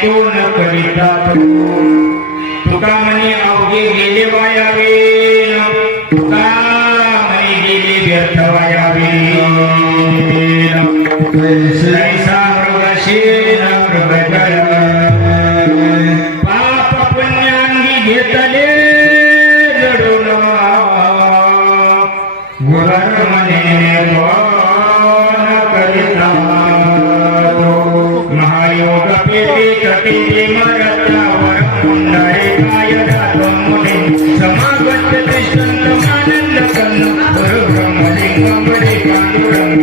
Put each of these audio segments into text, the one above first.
कोण करिता तुका म्हणे अवघे गेले वायावे तुका म्हणे गेले व्यर्थ वायावे ऐसा मृगशील मृगजय पाप पुण्यांगी घेतले जडून गुरर म्हणे कोण करिता महायोग पेटे कटिले मरतावर कुंडारे काय जातो मुने समागत दृष्टांत आनंद कन्न परब्रह्मलिंग बडे पांडुरंग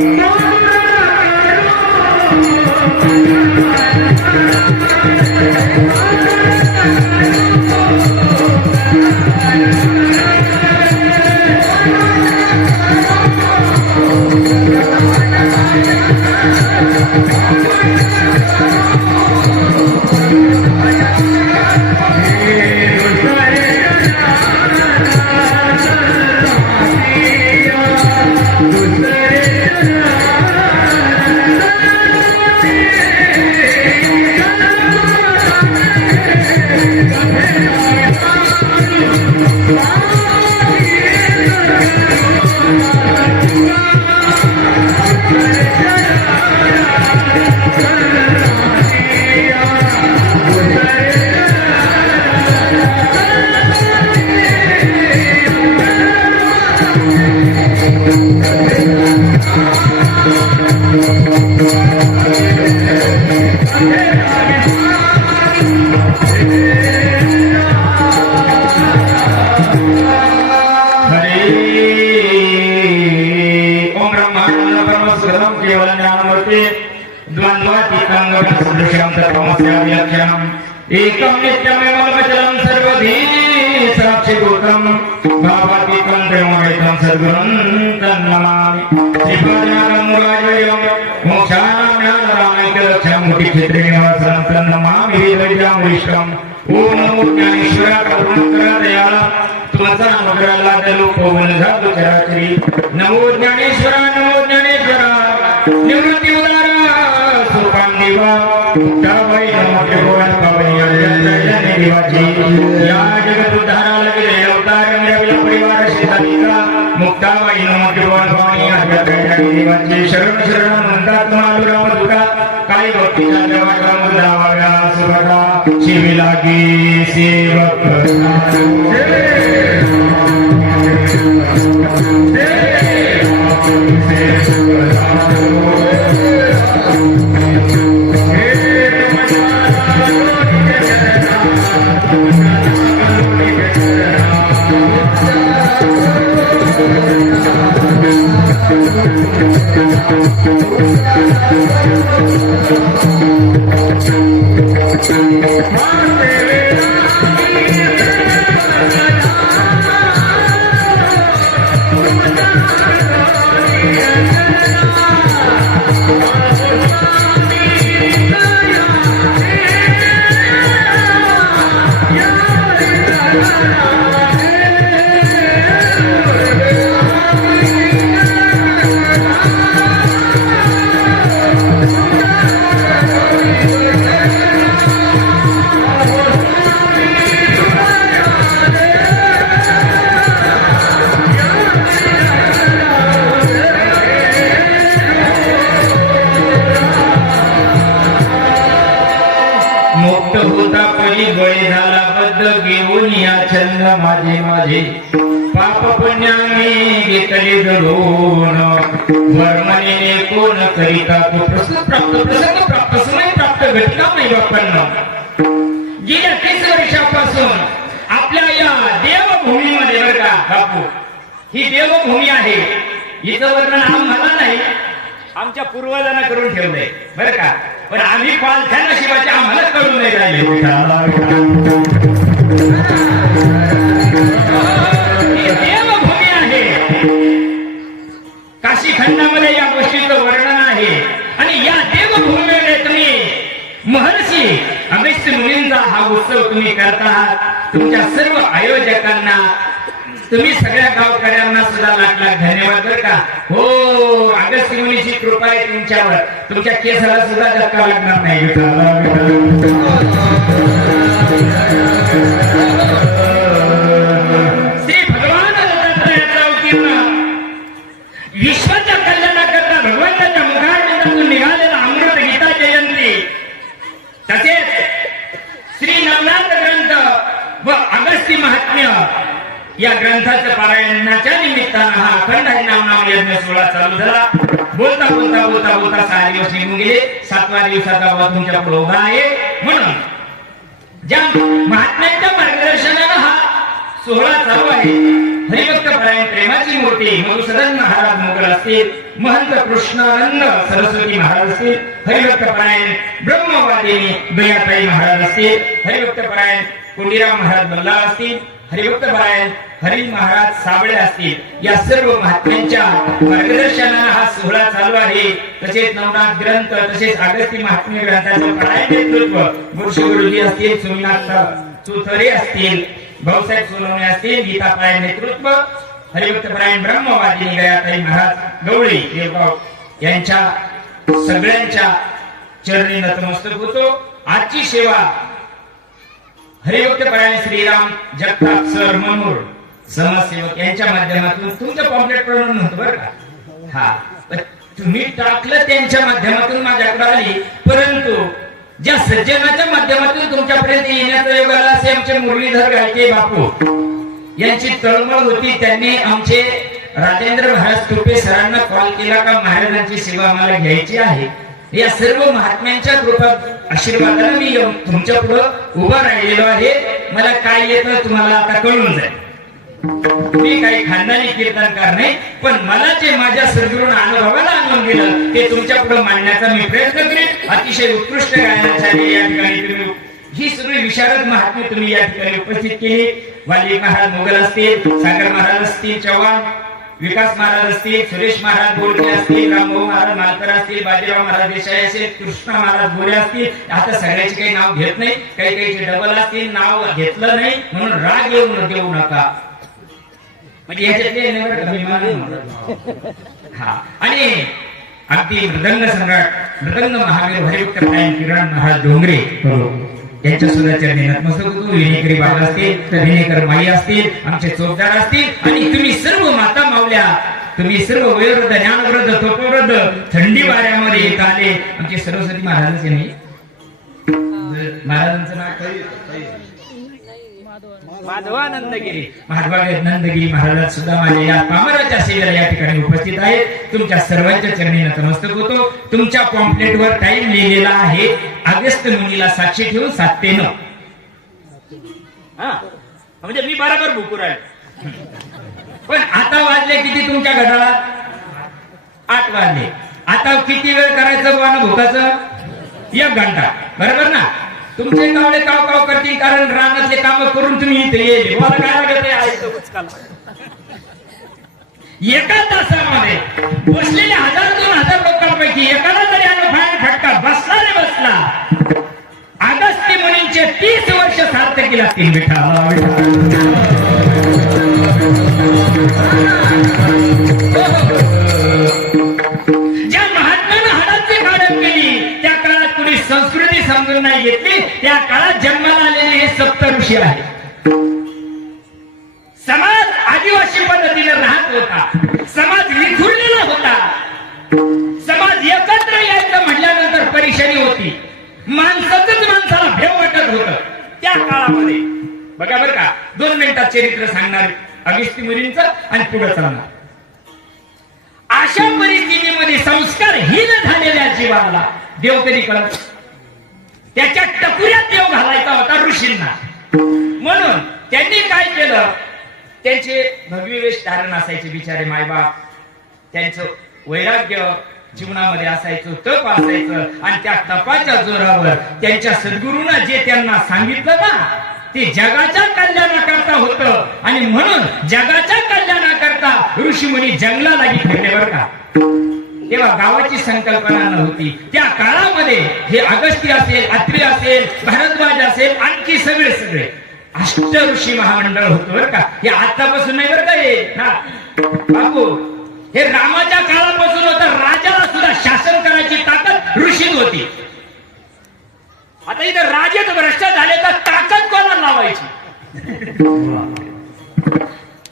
एकम नित्यमेवमचलं सर्वधी साक्षिभूतं भावातीतं प्रेमोहितं सद्गुरुं तन्नमामि श्रीपादनाथमुराजयों मोक्षाणां ज्ञानरामैक्यलक्ष्यमुटिक्षेत्रेण तन्नमामि वेदविद्यामृष्टम् ॐ नमो ज्ञानेश्वराय करुणाकरदयाला तुमचा अनुग्रह लादलो पवन झालो चराचरी नमो ज्ञानेश्वरा निवृत्ती उदारा सुखां दिवा मुक्ताबाई नमो त्रिभुवन पावनी देवाची या जगत उद्धाराला गेले अवतार मिळविला परिवार शेताधिका मुक्ताबाई नमो त्रिभुवन पावनी देवाची शरण शरण म्हणतात मालुराम दुका काही भक्तीच्या देवाचा मुद्दा वागा सुभद्रा शिवी लागी सेवक माझे माझे पाप पुण्याने घेतले जळून वर्मने कोण करिता तो प्रसंग प्राप्त समय प्राप्त घटना नाही बाप्पांना गेल्या 30 वर्षापासून आपल्या या देवभूमीमध्ये बरं का बापू ही देवभूमी आहे हिचं वर्णन आम्हाला नाही आमच्या पूर्वजांना करून ठेवलंय बरं का पण आम्ही पालख्या नशिबाचे आम्हाला कळून नाही राहिले देवभूमी आहे काशी खंडामध्ये या गोष्टीचं वर्णन आहे आणि या देवभूमीमध्ये तुम्ही महर्षी अगस्त्य मुनींचा हा उत्सव तुम्ही करता तुमच्या सर्व आयोजकांना तुम्ही सगळ्या गावकऱ्यांना सुद्धा लाख लाख धन्यवाद बरं का. हो, अगस्त्य मुनीची कृपा आहे तुमच्यावर. तुमच्या केसाला सुद्धा धक्का लागणार नाही. श्री भगवान दत्तात्रयाचा अवतीर्ण विश्वाच्या कल्याणाकरता भगवंताच्या मुखारविंदातून निघालेला अमृत गीता जयंती, तसेच श्री नवनाथ ग्रंथ व अगस्त्य महात्म्य या ग्रंथाच्या पारायणाच्या निमित्तानं हा अखंड हरिनाम यज्ञ सोहळा चालू झाला. बोलता बोलता बोलता बोलता 6 दिवस निघून गेले. 7व्या दिवसाचा बाबा तुमच्या पुढे उभा आहे. म्हणून ज्या महात्म्यांच्या मार्गदर्शनानं हा सोहळा चालू आहे, हरिभक्त परायण प्रेमाची मूर्ती मधुसूदन महाराज मोगल असतील, महंत कृष्णानंद सरस्वती महाराज असतील, हरिभक्त परायण ब्रह्मवादिनी दयाताई महाराज असतील, हरिभक्त परायण कोंडीराम महाराज बल्लाळ असतील, हरिभक्त परायण हरी महाराज साबळे असतील, या सर्व महात्म्यांच्या मार्गदर्शनाने हा सोहळा चालू आहे. तसेच नवनाथ ग्रंथ, तसेच अगस्त्य महात्म्य ग्रंथाचे परायण नेतृत्व गुरुजी गुरुजी असतील, सोमनाथ चुथरे असतील, भाऊसाहेब सोनवणे असतील, गीता परायण नेतृत्व हरिभक्त परायण ब्रह्मवादिनी गयाताई महाराज गवळी देवगाव यांच्या सगळ्यांच्या चरणी नतमस्तक होतो. आजची सेवा हरिभक्त परायण श्रीराम जगताप सर मनोर समाजसेवक यांच्या माध्यमातून तुमचं पॉम्पलेट प्रमाण होतं बरं का. हा, तुम्ही टाकलं त्यांच्या माध्यमातून माझ्याकडे आली, परंतु ज्या सज्जनाच्या माध्यमातून तुमच्यापर्यंत येण्याचा योग आला असे आमचे मुरलीधर गायके बापू यांची तळमळ होती. त्यांनी आमचे राजेंद्र महाराज टोपे सरांना कॉल केला का महाराजांची सेवा आम्हाला घ्यायची आहे. या सर्व महात्म्यांच्या कृपा आशीर्वादाने मी तुमच्या पुढे उभा राहिलेलो आहे. मला काय येतं तुम्हाला आता कळून जाईल. मी काही खानदानी कीर्तनकार नाही, पण मला जे माझ्या सद्गुरूंना अनुभवाला आणून दिलं ते तुमच्या पुढे मांडण्याचा मी प्रयत्न करेन. अतिशय उत्कृष्ट गायनाचार्य या ठिकाणी तुम्ही ही सगळी विशारद महात्मे तुम्ही या ठिकाणी उपस्थित केली. वाल्मिक महाराज मोगल असतील, सागर महाराज असतील, चव्हाण विकास महाराज असतील, सुरेश महाराज बोलके असतील, रामभाऊ महाराज मालकर असतील, बाजीराव महाराज देसाई असतील, कृष्णा महाराज गोरे असतील. आता सगळ्याचे काही नाव घेत नाही, काही काहीचे डबल असतील, नाव घेतलं नाही म्हणून राग येऊ नका. म्हणजे हा, आणि अगदी मृदंग सम्राट मृदंग महावीर हरिभक्त परायण किरण महाराज डोंगरे यांच्या सुद्धा चरणी नतमस्तक होतो. विनेकरी बाबा असतील, विनेकर माई असतील, आमचे चोपदार असतील, आणि तुम्ही सर्व माता मावल्या, तुम्ही सर्व वयोवृद्ध ज्ञानवृद्ध तपोवृद्ध थंडी वाऱ्यामध्ये येत आले. आमचे सरस्वती महाराज नाही, महाराजांचं नाव माधवानंदगिरी माधवानंदगिरी महाराज सुद्धा माझ्या या पामराच्या सेवेला या ठिकाणी उपस्थित आहेत. तुमच्या सर्वांच्या चरणी नतमस्तक होतो. तुमच्या पॉम्पलेटवर टाइम लिहिलेला आहे अगस्त्य मुनीला साक्षी ठेवून 7 ते 9. म्हणजे मी बरोबर भुकू राहील. पण आता वाजले किती तुमच्या घड्याळात? 8 वाजले. आता किती वेळ करायचं बुवानं भुकाचं? 1 घंटा, बरोबर ना? तुमचे कावळे काव काव करतील, कारण रानातले काम करून तुम्ही इथे येईल. मला काय लागत आहे? एका तासामध्ये बसलेले 1000-2000 लोकांपैकी एकाला तरी अनुभव फटका बसला रे बसला. अगस्त्य मुनींचे 30 वर्ष सार्थकी लागतील. विठाला ज्या महात्म्यानं हाडाची काढत केली त्या काळात कुणी संस्कृती समजून नाही घेतली. त्या काळात जन्माला आलेले हे सप्त ऋषी आहेत. समाज आदिवासी पद्धतीने राहत होता, समाज विखुरलेला होता. समाज एकत्र यायचं म्हटल्यानंतर परेशानी होती. माणसाचंच माणसाला भेव वाटत होतं त्या काळामध्ये. बघा बरं का, 2 मिनिटात चरित्र सांगणार अगस्त्य मुनींचं आणि पुढे चालणार. अशा परिस्थितीमध्ये संस्कारहीन झालेल्या जीवाला देव कधी कळत? त्याच्या टकुऱ्यात देव घालायचा होता ऋषींना. म्हणून त्यांनी काय केलं, त्यांचे भगवी वेश धारण असायचे बिचारे मायबाप. त्यांचं वैराग्य जीवनामध्ये असायचं, तप असायचं, आणि त्या तपाच्या जोरावर त्यांच्या सद्गुरूंना जे त्यांना सांगितलं ना ते जगाच्या कल्याणाकरता होतं. आणि म्हणून जगाच्या कल्याणाकरता ऋषीमुनी जंगलाला फिरले बरं का. तेव्हा गावाची संकल्पना नव्हती. त्या काळामध्ये हे अगस्त्य असेल, अत्रि असेल, भारद्वाज असेल, आणखी सगळे अष्ट ऋषी महामंडळ होतं बरं का. हे आतापासून नाही बरं का. हे बाबू हे रामाच्या काळापासून होतं. राजाला सुद्धा शासन करायची ताकद ऋषीत होती. आता इथं राजेच भ्रष्ट झाले तर ताकद कोणाला लावायची.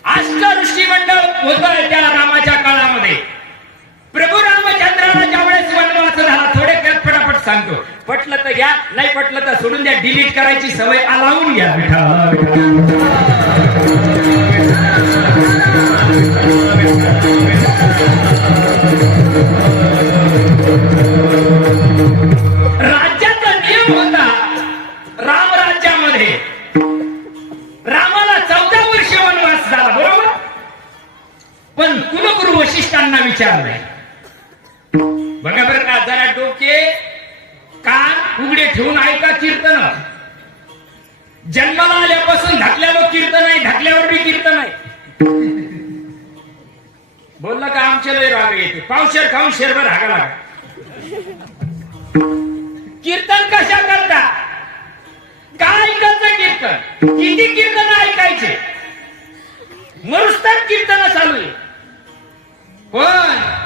अष्ट ऋषी मंडळ होतं त्या रामाच्या काळामध्ये. प्रभू रामचंद्राला ज्यावेळेस वनवास झाला, थोडे फटाफट सांगतो. पटलं तर घ्या, नाही पटलं तर सोडून द्या. डिलीट करायची सवय लावून घ्या. राज्याचा नियम होता रामराज्यामध्ये. रामाला 14 वर्ष वनवास झाला बरोबर. पण कुलगुरू वशिष्ठांना विचारलंय. बघा बरं का, जरा डोके कान उघडे ठेवून ऐका कीर्तन. जन्माला आल्यापासून ढकल्यावर कीर्तन आहे, ढकल्यावर बी कीर्तन आहे. बोललं का आमच्या लय राग येते. पावशेर खाऊन शेरभर हागा लागा. कीर्तन कशा करता, काय ऐकायचं कीर्तन, किती कीर्तन ऐकायचे. मरुस्तर कीर्तन चालू आहे. पण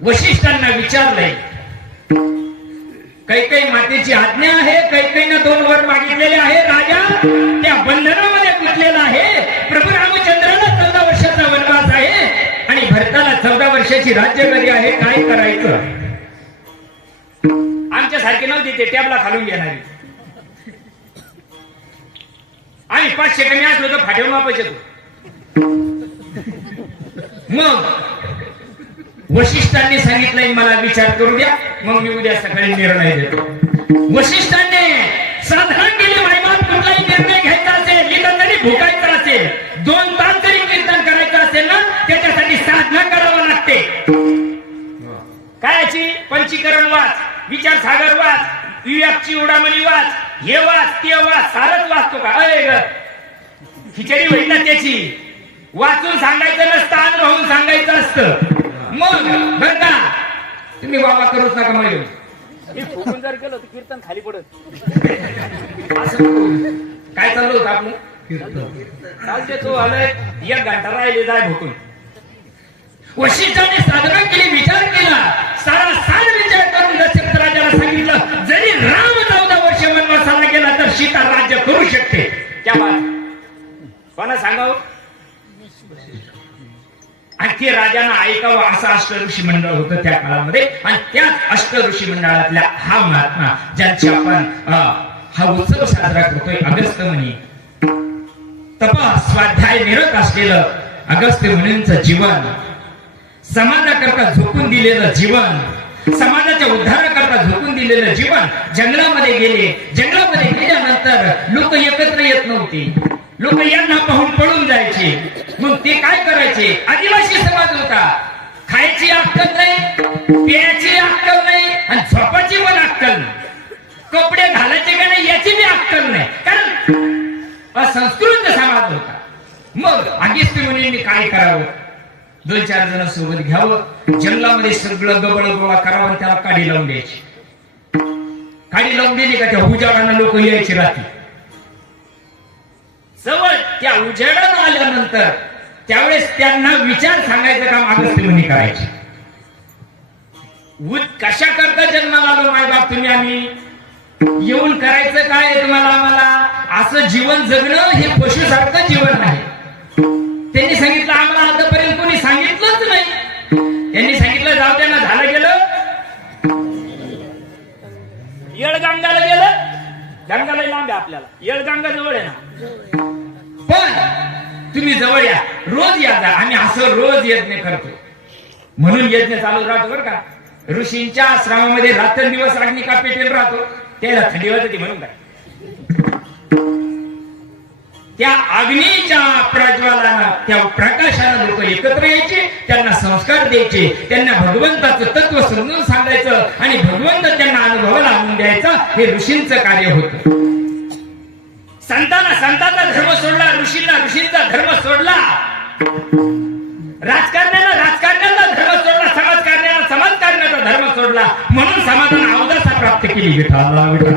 वशिष्ठांना विचारलंय. काही काही मातेची आज्ञा आहे, काही काही 2 वर मागितलेले आहे. राजा त्या बंधनामध्ये गुंतलेला आहे. प्रभू रामचंद्राला 14 वर्षाचा वनवास आहे आणि भरताला 14 वर्षाची राज्यगरी आहे. काय करायचं. आमच्या सारखे नव्हते ते टॅबला खालून घेणारी. आणि 500 कमी असलो तर फाटेवून वापायचे तो. मग वशिष्ठांनी सांगितलंय मला विचार करू द्या, मग मी उद्या सकाळी निर्णय देतो. वशिष्ठांनी साधना केली. महिमान कुठलाही निर्णय घ्यायचा असेल, लिहिलं तरी भुकायचं असेल, 2 तास तरी कीर्तन करायचं असेल ना, त्याच्यासाठी साधना करावं लागते. कायची पंचीकरण वाच, विचार सागर वाच, विवेकची उडामणी वाच, हे वाच ते वाच, सारच वाचतो का. अरे खिचडी होईल ना त्याची. वाचून सांगायचं नसतं, अनुभवून सांगायचं असतं. मग बर का तुम्ही बाबा करूच नका. मग फुकून जर गेलो तर कीर्तन खाली पडत. काय चाललं होतं आपलं कीर्तन. चालते तो आलाय 1 घंटा राहिले जाय भुकून. वशिष्ठाने साधना केली, विचार केला. सारा विचार करून दशरथ राजाला सांगितलं जरी राम 14 वर्ष वनवासाला गेला तर सीता राज्य करू शकते. त्या बात कोणा सांगावं. आणखी राजांना ऐकावं असं अष्ट ऋषी मंडळ होतं त्या काळामध्ये. आणि त्याच अष्ट ऋषी मंडळातल्या हा महात्मा ज्यांची आपण हा उत्सव साजरा करतोय, अगस्त्य मुनी. तपा स्वाध्याय निरत असलेलं अगस्त्य मुनींचं जीवन, समाजाकरता झोकून दिलेलं जीवन, समाजाच्या उद्धाराकरता झोकून दिलेलं जीवन. जंगलामध्ये गेले. जंगलामध्ये गेल्यानंतर लोक एकत्र येत नव्हते. लोक यांना पाहून पळून जायचे. मग ते काय करायचे. आदिवासी समाज होता. खायची अक्कल नाही, प्यायची अक्कल नाही आणि झोपाची पण अक्कल नाही. कपडे घालायचे का नाही याची बी अक्कल नाही, कारण असंस्कृत समाज होता. मग अगस्त्य मुनींनी काय करावं. 2-4 जण सोबत घ्यावं. जंगलामध्ये सगळं गबळ गोळा करावं आणि त्याला काडी लावून द्यायची. काडी लावून दिली का त्या उजाडानं लोक यायचे रात्री. जवळ त्या उजेडानं आल्यानंतर त्यावेळेस त्यांना विचार सांगायचं काम अगस्त्य मुनी करायचे. कशा करता जन्माला आलो माय बाप तुम्ही, आम्ही येऊन करायचं काय तुम्हाला आम्हाला. असं जीवन जगणं हे पशुसारखं जीवन आहे. त्यांनी सांगितलं आम्हाला आतापर्यंत कोणी सांगितलंच नाही. त्यांनी सांगितलं जाऊ द्या ना, झालं गेलं. येळगंगाला गेलं. गंगाला लांब आहे आपल्याला, येळगंगा जवळ आहे ना. पण तुम्ही जवळ या, रोज या जा. आम्ही असं रोज यज्ञ करतो. म्हणून यज्ञ चालू राहतो बरं का. ऋषींच्या आश्रमामध्ये रात्रंदिवस अग्नी का पेटेल राहतो. त्याला थंडी वाजते म्हणून काय. त्या अग्नीच्या प्रज्वलनानं, त्या प्रकाशानं लोक एकत्र यायचे. त्यांना संस्कार द्यायचे. त्यांना भगवंताचं तत्व समजून सांगायचं आणि भगवंत त्यांना अनुभवाला आणून द्यायचा. हे ऋषींचं कार्य होतं. संतांना संतांचा धर्म सोडला, ऋषींना ऋषींचा धर्म सोडला, राजकारण्याला राजकारण्याचा धर्म सोडला, समाजकारण्याला समाजकारण्याचा धर्म सोडला. म्हणून समाजाने अवदासा प्राप्त केली. विठाला विठा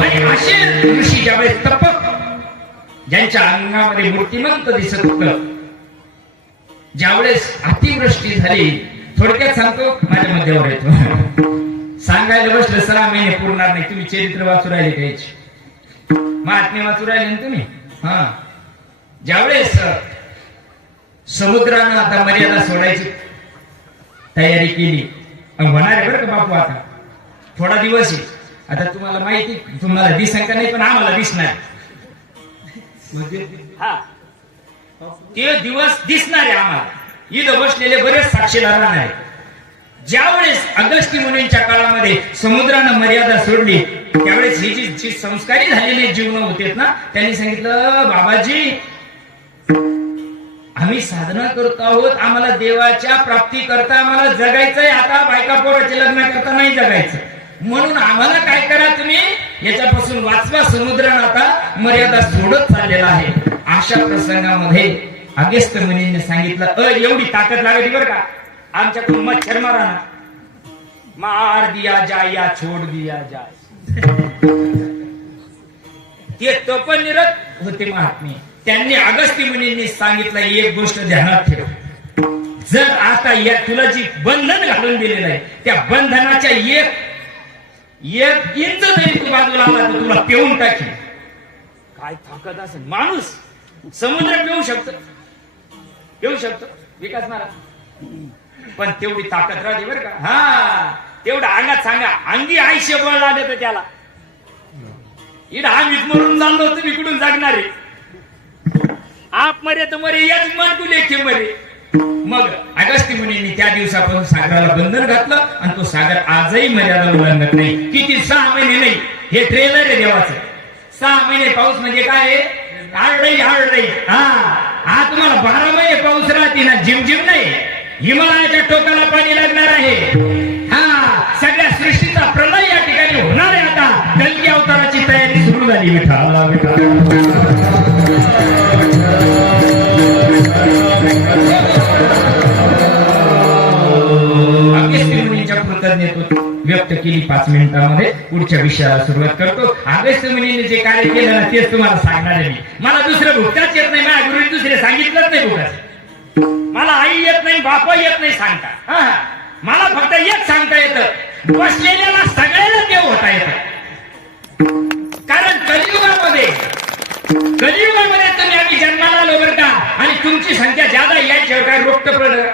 आणि असे ऋषी ज्यावेळेस तपक ज्यांच्या अंगामध्ये मूर्तिमंत दिसत होत, ज्यावेळेस अतिवृष्टी झाली, थोडक्यात सांगतो, माझ्या मध्यावर येतो, सांगायला बसलं 6 महिने पुरणार नाही. तुम्ही चरित्र वाचू राहिले त्याची, महात्म्य वाचू राहिले ना तुम्ही. हा, ज्यावेळेस समुद्रानं आता मर्यादा सोडायची तयारी केली, होणार आहे बरं का बापू, आता थोडा दिवस आहे. आता तुम्हाला माहिती, तुम्हाला दिसन का नाही, पण आम्हाला दिसणार. हा, ते दिवस दिसणार आहे आम्हाला. इथं बसलेले बरेच साक्षीदार राहणार आहेत. ज्यावेळेस अगस्ती मुनींच्या काळामध्ये समुद्रानं मर्यादा सोडली, त्यावेळेस ही जी संस्कारी झालेले जीवन होते ना, त्यांनी सांगितलं, बाबाजी आम्ही साधना करतो आहोत, आम्हाला देवाच्या प्राप्ती करता आम्हाला जगायचंय, आता बायका पोराचे लग्न करता नाही जगायचं, म्हणून आम्हाला काय करा तुम्ही, याच्यापासून वाचवा. समुद्रानं आता मर्यादा सोडत चाललेला आहे. अशा प्रसंगामध्ये अगस्त्य मुनींनी सांगितलं, एवढी ताकद लागली बरं का, आमच्याकडून मच्छर मारा ना, मार दिया जाय या छोड दिया जाय. ते तपनिरत होते महात्मे. त्यांनी अगस्त्य मुनींनी सांगितलं, एक गोष्ट ध्यानात ठेव, जर आता या तुला जी बंधन घालून दिलेलं आहे, त्या बंधनाच्या एक इंच जरी तू बाजूला आला तर तुला पिऊन टाकी. काय ताकद असेल, माणूस समुद्र पिऊ शकतो विकास महाराज, पण तेवढी ताकद राहते बरं का. हा, तेवढं अंगात सांगा, अंगी आयुष्य बळ लागले तर त्याला. इथं आम्हीच मरून चाललो होतो, इकडून जगणारे आप मरे तर मरे, याच मन तू लेखे मरे. मग अगस्त्य मुनींनी त्या दिवसापासून सागराला बंधन घातलं, आणि तो सागर आजही मर्यादा ओलांडत नाही. किती 6 महिने नाही, हे ट्रेलर आहे देवाचं. 6 महिने पाऊस म्हणजे काय, आळडई. हा, तुम्हाला 12 महिने पाऊस राहते ना, झिमझिम नाही. हिमालयाच्या टोकाला पाणी लागणार आहे. हा, सगळ्या सृष्टीचा प्रलय या ठिकाणी होणार आहे. आता कल्की अवताराची तयारी सुरू झाली. विठाला अगस्त्य मुनींच्या कृतज्ञता व्यक्त केली 5 मिनिटांमध्ये. पुढच्या विषयाला सुरुवात करतो. अगस्त्य मुनींनी जे कार्य केलं ना, तेच तुम्हाला सांगणार आहे मी. मला दुसरं भुकताच येत नाही, माझ्या गुरुने दुसरे सांगितलंच नाही भुकाच. मला आई येत नाही, बापा येत नाही सांगता. मला फक्त एक सांगता येतं, बसलेल्याला सगळ्याला देव होता येतं. कारण कलियुगामध्ये तुम्ही आम्ही जन्माला आलो बरं का, आणि तुमची संख्या ज्यादा यायची काय रोक्त पडलं.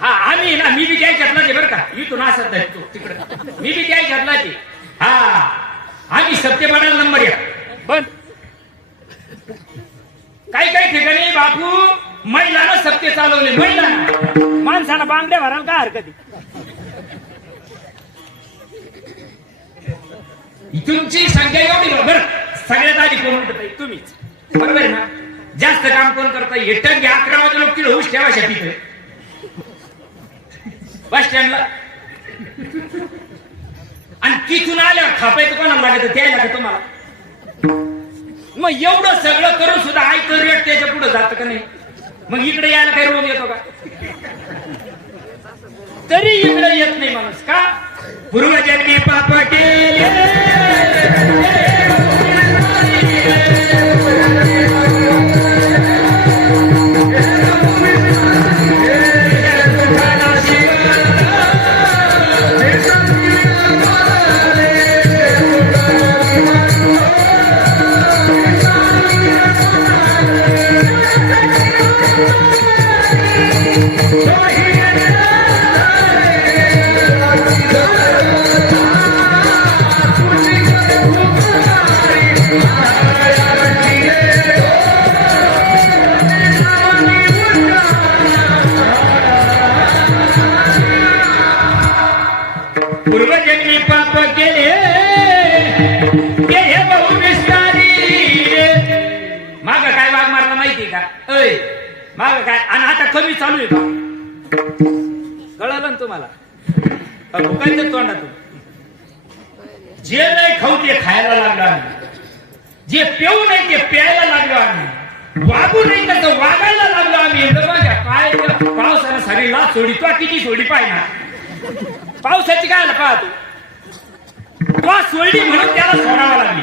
हा, आम्ही ना, मी बी द्यायच्यातला ते बरं का, इथून असत तिकडं, मी बी द्यायच्यातला ते. हा, आम्ही सत्यपाडाला नंबर 1. पण काही ठिकाणी बापू महिलांना सत्य चालवले. महिलांना, माणसानं बांगड्या भरायला काय हरकत. तुमची संख्या एवढी बरं, सगळ्यात आधी कोण उठत, तुम्हीच, बरोबर आहे ना. जास्त काम कोण करता, हे टंके 11 वाजे लोक तिला हुश ठेवायच्या तिथे बस स्टँडला, आणि तिथून आल्यावर थापायचं कोणाला लागत, त्याला लागत तुम्हाला. मग एवढं सगळं करून सुद्धा ऐकतो रेट त्याच्या पुढे जात का नाही. मग इकडे यायला काही रोग येतो का, तरी इकडे येत नाही माणूस का. पूर्वजन्मी पाप केले, पूर्वजन्मी पाप केले ते हे बहु विस्तारी. माग काय वाघ मारला माहिती का, माग काय, आणि आता कमी चालू आहे का, कळलं ना तुम्हाला. भुकायचं तोंडातून जे नाही खाऊ ते खायला लागलो आम्ही, जे पिऊ नाही ते प्यायला लागलो आम्ही. वागू नाही तसं वागायला लागलो आम्ही. बघा काय पावसानं सारी लाच सोडी तो किती सोडी पाय ना. पावसाची काय पाहतो तो सोडली म्हणून त्याला सोडावं लागली.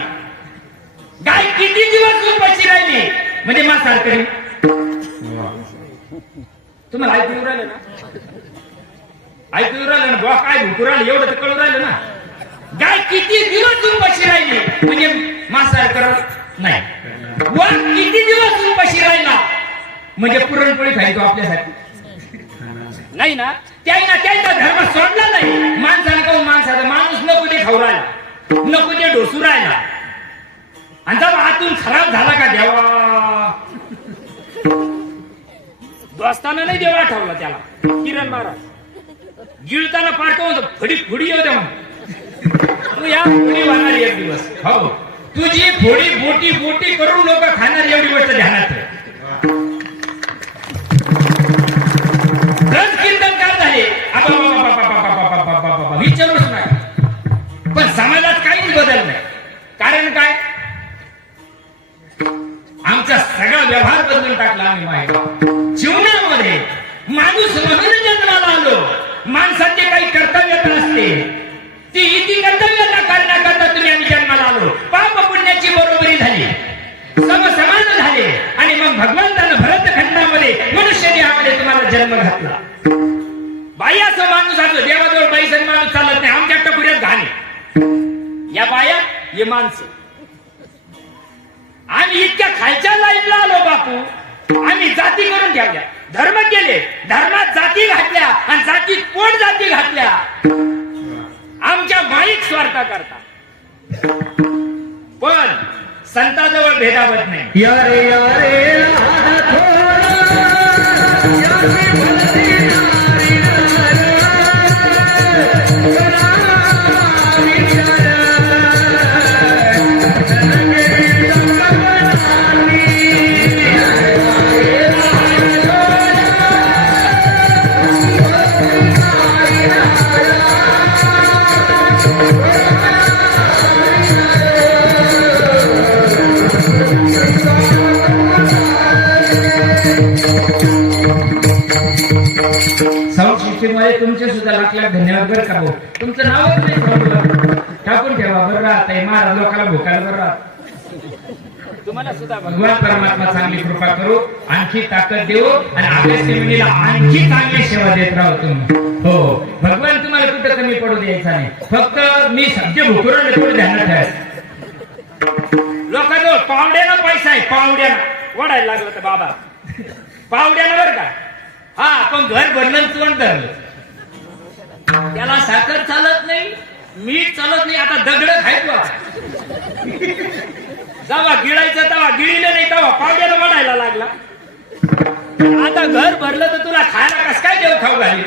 गाय किती दिवस उपाशी राहिली म्हणजे मासारकरी. तुम्हाला ऐकून राहिलं ना, ऐकून राहिलं ना बुवा काय भुकू राहिलं एवढं तर कळून राहिलं ना. गाय किती दिवस उपाशी राहिली म्हणजे मांसाहार नाही. वा किती दिवस उपाशी राहिला म्हणजे पुरणपोळी खायचो आपल्यासाठी नाही ना. त्यांचा धर्म सोडला नाही. माणसाला कहून माणसाचा माणूस नको ते खाऊ राहिला, नको ते ढोसू राहिला. आणि जर आतून खराब झाला का देवा दोस्ताना नाही देवा ठेवला त्याला. किरण महाराज गिळताना पाठव होतं फडी फुडी होत्या मग तू या फुडी वाहणार एक दिवस. हो तुझी फोडी बोटी बोटी करून लोक खाणार एवढी गोष्ट ध्यानात ठेव. कीर्तनकार झाले विचारूच नाही. पण समाजात काहीच बदल नाही. कारण काय आमचा सगळा व्यवहार बदलून टाकला आम्ही. माहिती जीवनामध्ये माणूस म्हणून जन्माला आलो. माणसाचे काही कर्तव्य असते ती इति कर्तव्याला करण्याकरता तुम्ही आम्ही जन्माला आलो. पाप पुण्याची बरोबरी झाली, समसमान झाले आणि मग भगवंतानं भरतखंडामध्ये मनुष्य देहामध्ये तुम्हाला जन्म घातला. बाई असं माणूस असं देवाजवळ बाईसन माणूस चालत नाही. आमच्या टपुऱ्यात घाणे या बाया हे माणसं. आम्ही इतक्या खालच्या लाईनला आलो बापू. आम्ही जाती करून ठेवल्या, धर्म केले, धर्मात जाती घातल्या आणि जातीत पोट जाती घातल्या आमच्या माईक स्वार्था करता. पण संतांजवळ भेदावत नाही. यारे यारे मध्ये तुमचे सुद्धा लाख लाख धन्यवाद बरं का भाऊ. तुमचं नावच नाही टाकून ठेवा बरं राहत. महाराज लोकांना भोकायला बरं राहत. तुम्हाला सुद्धा भगवान परमात्मा चांगली कृपा करू, आणखी ताकद देऊ आणि आपल्या सेवेला आणखी चांगली सेवा देत राहू तुम्ही. हो भगवान तुम्हाला कुठं कमी पडू द्यायचा नाही. फक्त मी सध्या भुकुराला थोडं ध्यानात ठेवायचं. लोकांजवळ पावड्याला पैसा आहे, पावड्याला वडायला लागलं तर बाबा पावड्याला बरं का. हा पण घर बनलं तोंड धरलं त्याला साखर चालत नाही, मीठ चालत नाही. आता दगड खायचो जेव्हा गिळायचं तेव्हा गिळीलं नाही, तेव्हा पावड्याला वडायला लागला. आता घर भरलं तर तुला खायला कस काय देव खाऊ घाली.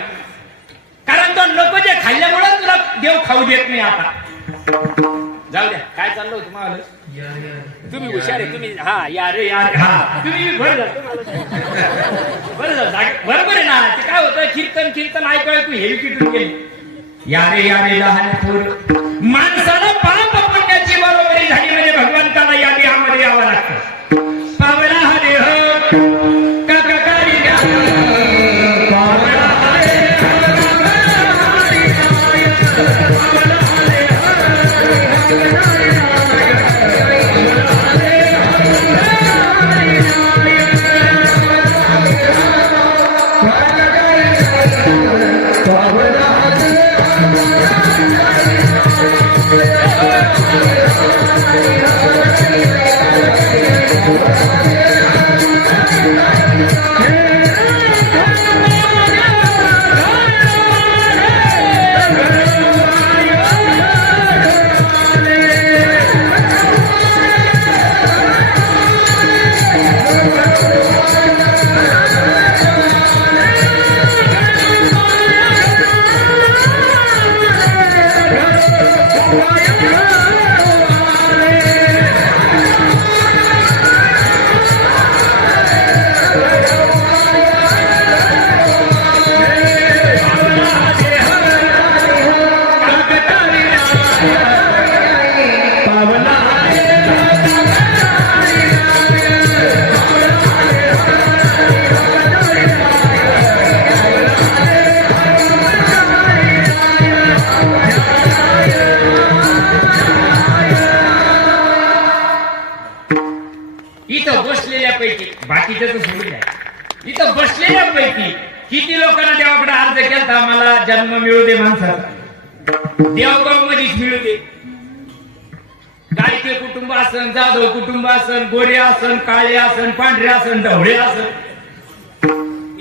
कारण तो नको जे खाल्ल्यामुळे तुला देव खाऊ देत नाही. आता जाऊ द्या काय चाललं होतं तुम्हाला. तुम्ही हुशार आहे तुम्ही. हा या रे यार हा तुम्ही बरं झालं बरं झालं बरोबर आहे ना. ते काय होतं कीर्तन कीर्तन ऐकाय तू हेवी कीर्तन केली. यारे यारे लहान थोर माणसाला पाप पुण्याची बरोबरी झाली म्हणजे भगवंताला या देहामध्ये यावं लागतं. पावला हा देह काकारी Yeah. इथं बसलेल्यापैकी बाकीच्या तर सोडून द्या, इथं बसलेल्यापैकी किती लोकांना देवाकडे अर्ज केला मला जन्म मिळू दे माणसाचा, देवगाव मध्येच मिळू दे. गायचे कुटुंब असन, जाधव कुटुंब असन, गोरे असन, काळे असन, पांढरे असन, ढवळे असन,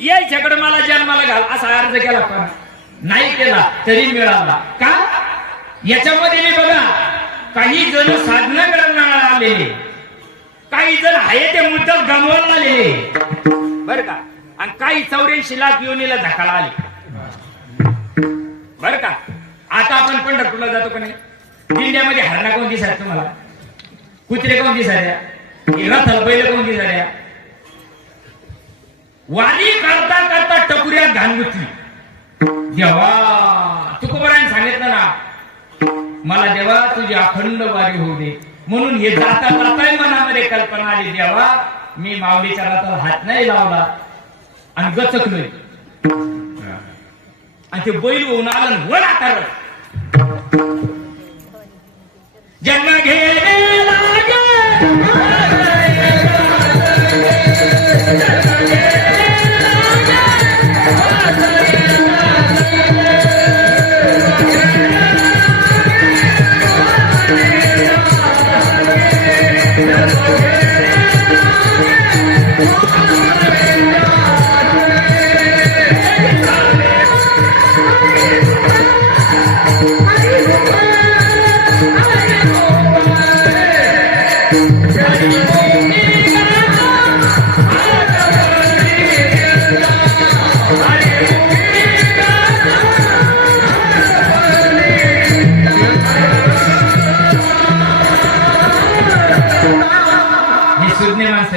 यायच्याकडे मला जन्माला घाल असा अर्ज केला, पण नाही केला तरी मिळाला. का? याच्यामध्ये मी बघा काही जण साधना करणारा आलेले, काही जण आहे ते मुद्दा गमवायला आलेले बर का, आणि काही 84 लाख योनीला धक्काला आले बर का. आता आपण पंढरपूरला जातो का नाही, दिंड्यामध्ये हरणा कोण दिसत तुम्हाला, कुत्रे कोण दिसाऱ्या, रथाला बैल कोण दिसाऱ्या, वारी करता करता टकुऱ्यात घाण गुतली. देवा तुकोबाराने सांगितलं ना मला देवा तुझी अखंड वारी होऊ दे, म्हणून हे जाता जाताय मनामध्ये कल्पना आली, देवा मी माऊलीच्या रथाला हात नाही लावला आणि गचकलोय, आणि ते बैल होऊन आलं वडा करत जन्म घेला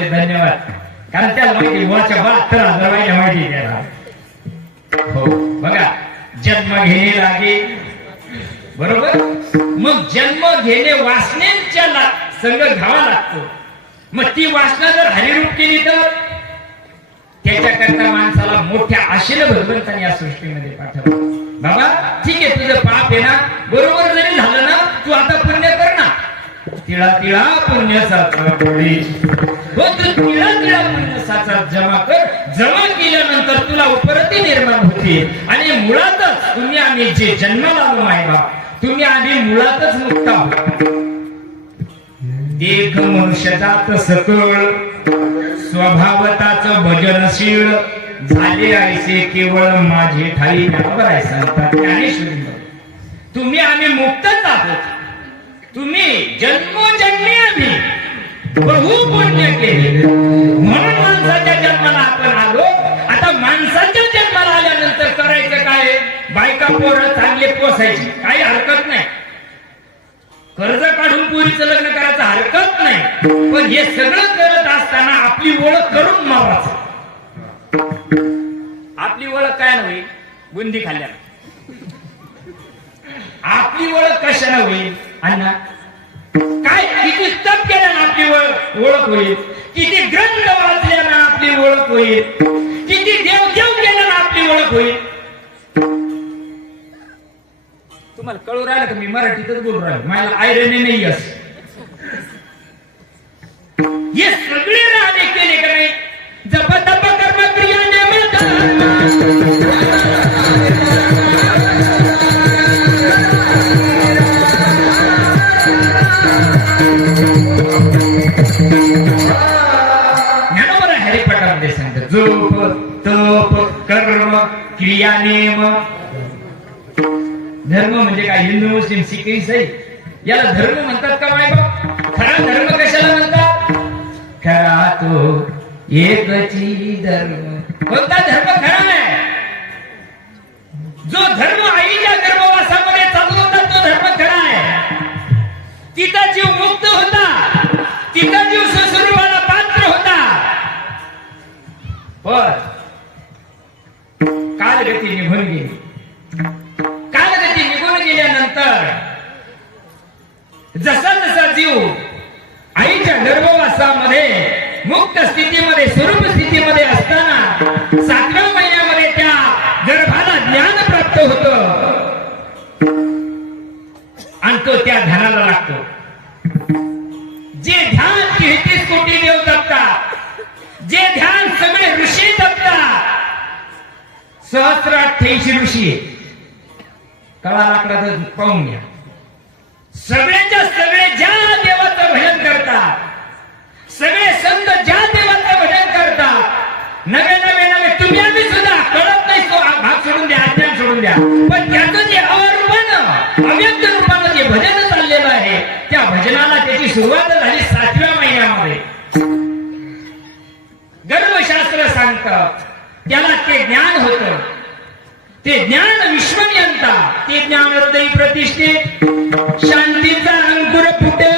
धन्यवाद. कारण त्याला माहिती वरच्या 72,000 महिने माहिती त्याला. हो बघा जन्म घेणे लागे बरोबर, मग जन्म घेणे वासनेच्या संग घ्यावा लागतो. मग ती वासना जर हरिरूप केली तर त्याच्याकरता माणसाला मोठ्या आशेनं भगवंताने या सृष्टीमध्ये पाठवलं. बाबा ठीक आहे तुझं पाप आहे ना, बरोबर जरी झालं ना तू आता पुण्य कर ना, तिळा तिळा पुण्याचा डोळी हो, तू तिळा तिळा पुण्याचा जमा कर. जमा केल्यानंतर तुला उपरती निर्माण होते, आणि मुळातच तुम्ही आम्ही जे जन्माला आलो माय बाप, तुम्ही आधी मुळातच मुक्त आहोत. देख मनुष्यजात सकळ स्वभावताच भजनशील झाले ऐसे केवळ माझे ठाई. बरोबर आहे सांगतात ज्ञानेश्वरी. तुम्ही आम्ही मुक्तच आहोत. तुम्ही जन्मोजन्मी आम्ही बहु पुण्य केले म्हणून माणसाच्या जन्माला आपण आलो. आता माणसाच्या जन्माला आल्यानंतर करायचं काय, बायका पोरं चांगले पोसायची काही हरकत नाही, कर्ज काढून पुरीचं लग्न करायचं हरकत नाही, पण हे सगळं करत असताना आपली ओळख करून मावायचं. आपली ओळख काय नव्हे बुंदी खाल्ल्या, आपली ओळख कशाला होईल अण्णा, काय किती तप केल्यानं आपली ओळख होईल, किती ग्रंथ वाचल्यानं आपली ओळख होईल, किती देवदेव केल्यानं आपली ओळख होईल. तुम्हाला कळू राहिलं का मी मराठीतच बोलू राहिलो, मला आयरणी नाही असं. हे सगळे राणे केले का नाही, जप तप कर्म क्रिया ज्ञानोबर हरिपाठामध्ये सांगतात जोप तप कर्म क्रिया नेम. धर्म म्हणजे काय, हिंदू मुस्लिम सिख ईसाई याला धर्म म्हणतात का माय बाप. खरा धर्म कशाला म्हणतात, खरा तो एकची धर्म. कोणता धर्म खरा आहे, जो धर्म आईच्या गर्भवासामध्ये चालू होता तो धर्म खरा आहे. तिचा जीव मुक्त होता, तिचा जीव ससुरवाला पात्र होता. पण कालगती निघून गेली. कालगती निघून गेल्यानंतर जसा जसा जीव आईच्या गर्भवासामध्ये मुक्त स्थितीमध्ये स्वरूप स्थितीमध्ये असताना 7व्या महिन्यामध्ये त्या गर्भाला ज्ञान प्राप्त होत आणि तो त्या ध्यानाला लागतो. जे ध्यान 33 कोटी देवता सहस्र ऋषी आहे. काळा लाकडाचं पाहून घ्या. सगळ्यांच्या सगळे ज्या देवाचं भजन करतात, सगळे संत ज्या देवाचं भजन करतात, नवे नवे नवे तुम्ही आम्ही सुद्धा कळत नाही तो भाग सोडून द्या, अज्ञान सोडून द्या, पण त्याचं जे अरूपानं अव्यक्त रूपानं जे भजन चाललेलं आहे त्या भजनाला त्याची सुरुवात झाली 7व्या महिन्यामध्ये. गर्भशास्त्र सांगतं त्याला ते ज्ञान होतं, ते ज्ञान विश्वनियंता, ते ज्ञान हृदय प्रतिष्ठित, शांतीचा अंकुर फुटे,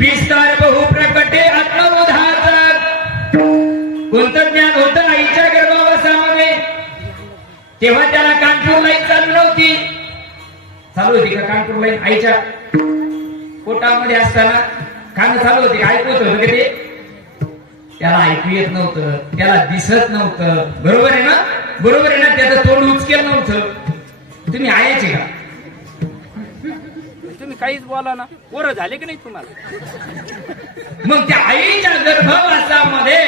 विस्तार बहु प्रकटे आत्मबोधाचा. कोणतं ज्ञान होतं आईच्या गर्भावासामध्ये? तेव्हा त्याला कानपूर लाईन चालू नव्हती. चालू होती का कानपूर लाईन? आईच्या पोटामध्ये असताना कान चालू होती, ऐकू होतं का ते? त्याला ऐकू येत नव्हतं, त्याला दिसत नव्हतं. बरोबर आहे ना? बरोबर आहे ना? त्याचं तोंड उचकेल नव्हतं. तुम्ही आयाचे का? तुम्ही काहीच बोला ना, पोरं झाले की नाही तुम्हाला? मग त्या आईच्या गर्भवासामध्ये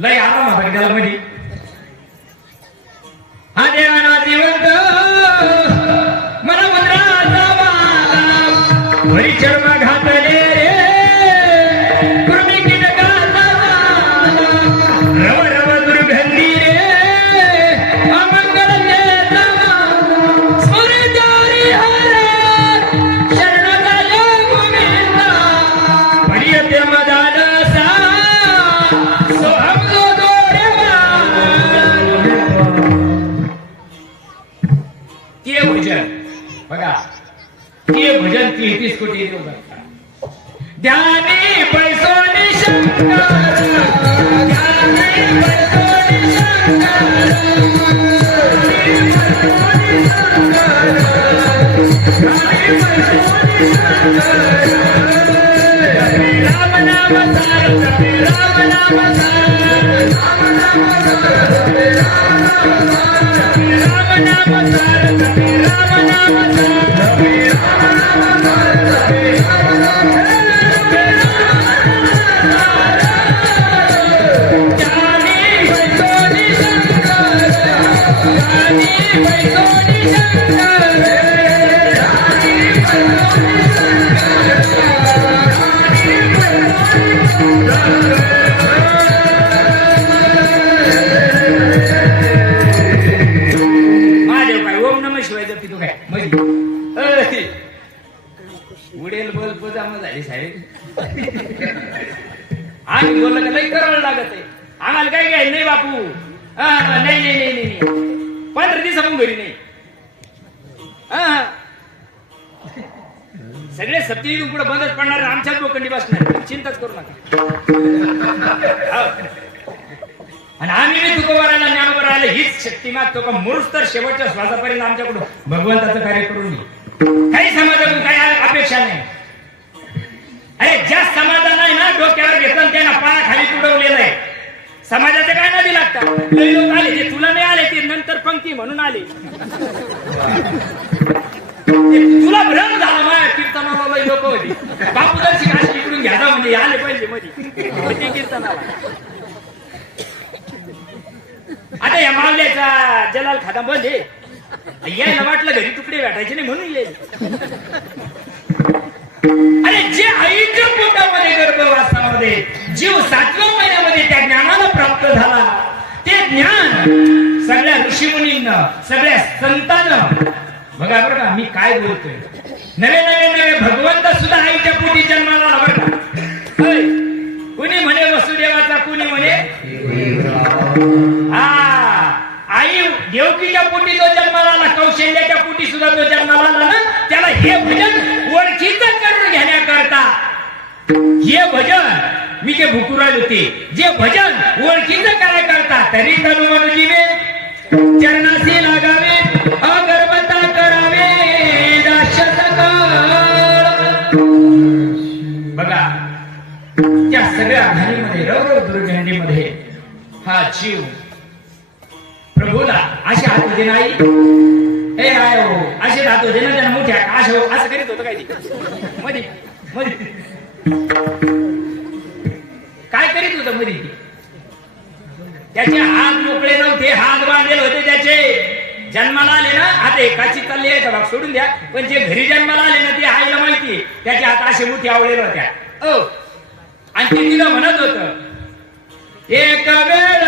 लय आराम होता त्याला मध्ये. हा देवाना जिवंत मला मंत्राचा वाला वरी चर्म घातले रे रव रव दुर्गंधी रे अमंगल स्मृजारी हर शरणकाय गोविंदा प्रियते मदानसा सोहम जो दोरेवा. ते भजन बघा, ते भजन 33 कोटी देव करतात. ध्यानी पैसोनी शंकर, ध्यानी पैसोनी शंकर, राम नाम सार, राम नाम सार, राम नाम सार, राम नाम महादेव काय ओम नमः शिवाय जर तिथं काय मध्ये उडेल बोल पोजाम झाली साहेब. आम्ही बोललं का नाही करावं लागत आहे आम्हाला. काय काय नाही बापू, नाही नाही नाही नाही 15 दिवस आपण घरी नाही. सगळे सप्तीतून पुढे बंदच पडणार, आमच्याच लोखंडी बसणार, चिंताच करू नका. आणि आम्ही बी तुकोबाराला ज्ञानोबाराला हीच शक्ती मागतो का मुरुस तर शेवटच्या श्वासापर्यंत आमच्याकडून भगवंताचं कार्य करून घे. काही समाजातून काही अपेक्षा नाही. अरे ज्या समाजानं आहे ना डोक्यावर घेतलं त्यांना पाया खाली तुडवलेलं आहे. समाजाचं काय नदी लागतात. लई लोक आले ते तुला नाही आले, ते नंतर पंक्ती म्हणून आले. तुला भ्रम झाला माझ्या कीर्तनाला लोक होती. बापू दर्शी अशी इकडून घ्यायला म्हणजे आले पाहिजे मध्ये कीर्तनाला. आता या मावल्याचा जलाल खाता बंद आहे. यायला वाटलं घरी तुकडे भेटायचे नाही म्हणून येईल. अरे जे आईच्या पोटामध्ये गर्भवासामध्ये जीव 7व्या महिन्यामध्ये त्या ज्ञानाला प्राप्त झाला, ते ज्ञान सगळ्या ऋषीमुनींना, सगळ्या संतांना. बघा बरं का मी काय बोलतोय. नवे नवे नवे भगवंत सुद्धा आईच्या पोटी जन्माला आला बरं का. कुणी म्हणे वसुदेवाचा, कुणी म्हणे आई देवकीच्या पोटी जो जन्माला आला, कौशल्याच्या पोटी सुद्धा जो जन्माला आला ना, त्याला हे भजन ओळखीचं करून घेण्याकरता, हे भजन मी जे भुकू राहिलो ते जे भजन ओळखीचं करायकरता तरी तनु मनु जीवे चरणाशी लागावे अगरबत्ता करावे राक्षस काळ. बघा त्या सगळ्या घाणीमध्ये रवरव दुर्गंधीमध्ये हा जीव प्रभूला अशी हात होते नाही. हे आय हो असे हात होते ना त्यांना मोठ्या आश हो असं करीत होतं काय मध्ये मध्ये काय करीत होतं मध्ये जन्माला आले ना, आता एकाची चालली आहे भाग सोडून द्या, पण जे घरी जन्माला आले ना ते आईला माहिती त्याच्या हात असे मोठी आवळेल होत्या. आणि ते तिला म्हणत होत, एक वेळ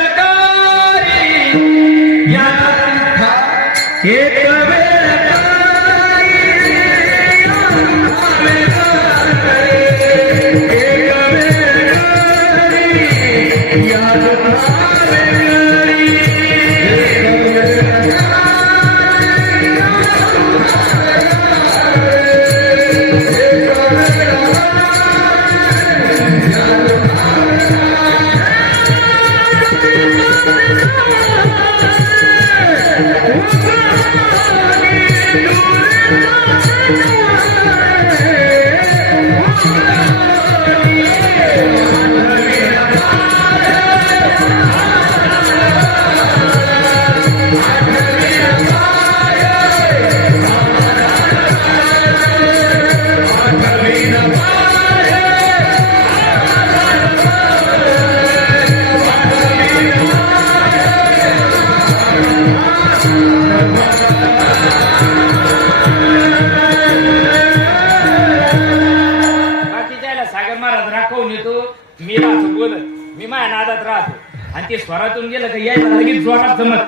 मी माझ्या नादात राहतो आणि ते स्वरातून गेलं का यायला लगेच जोरात जमत,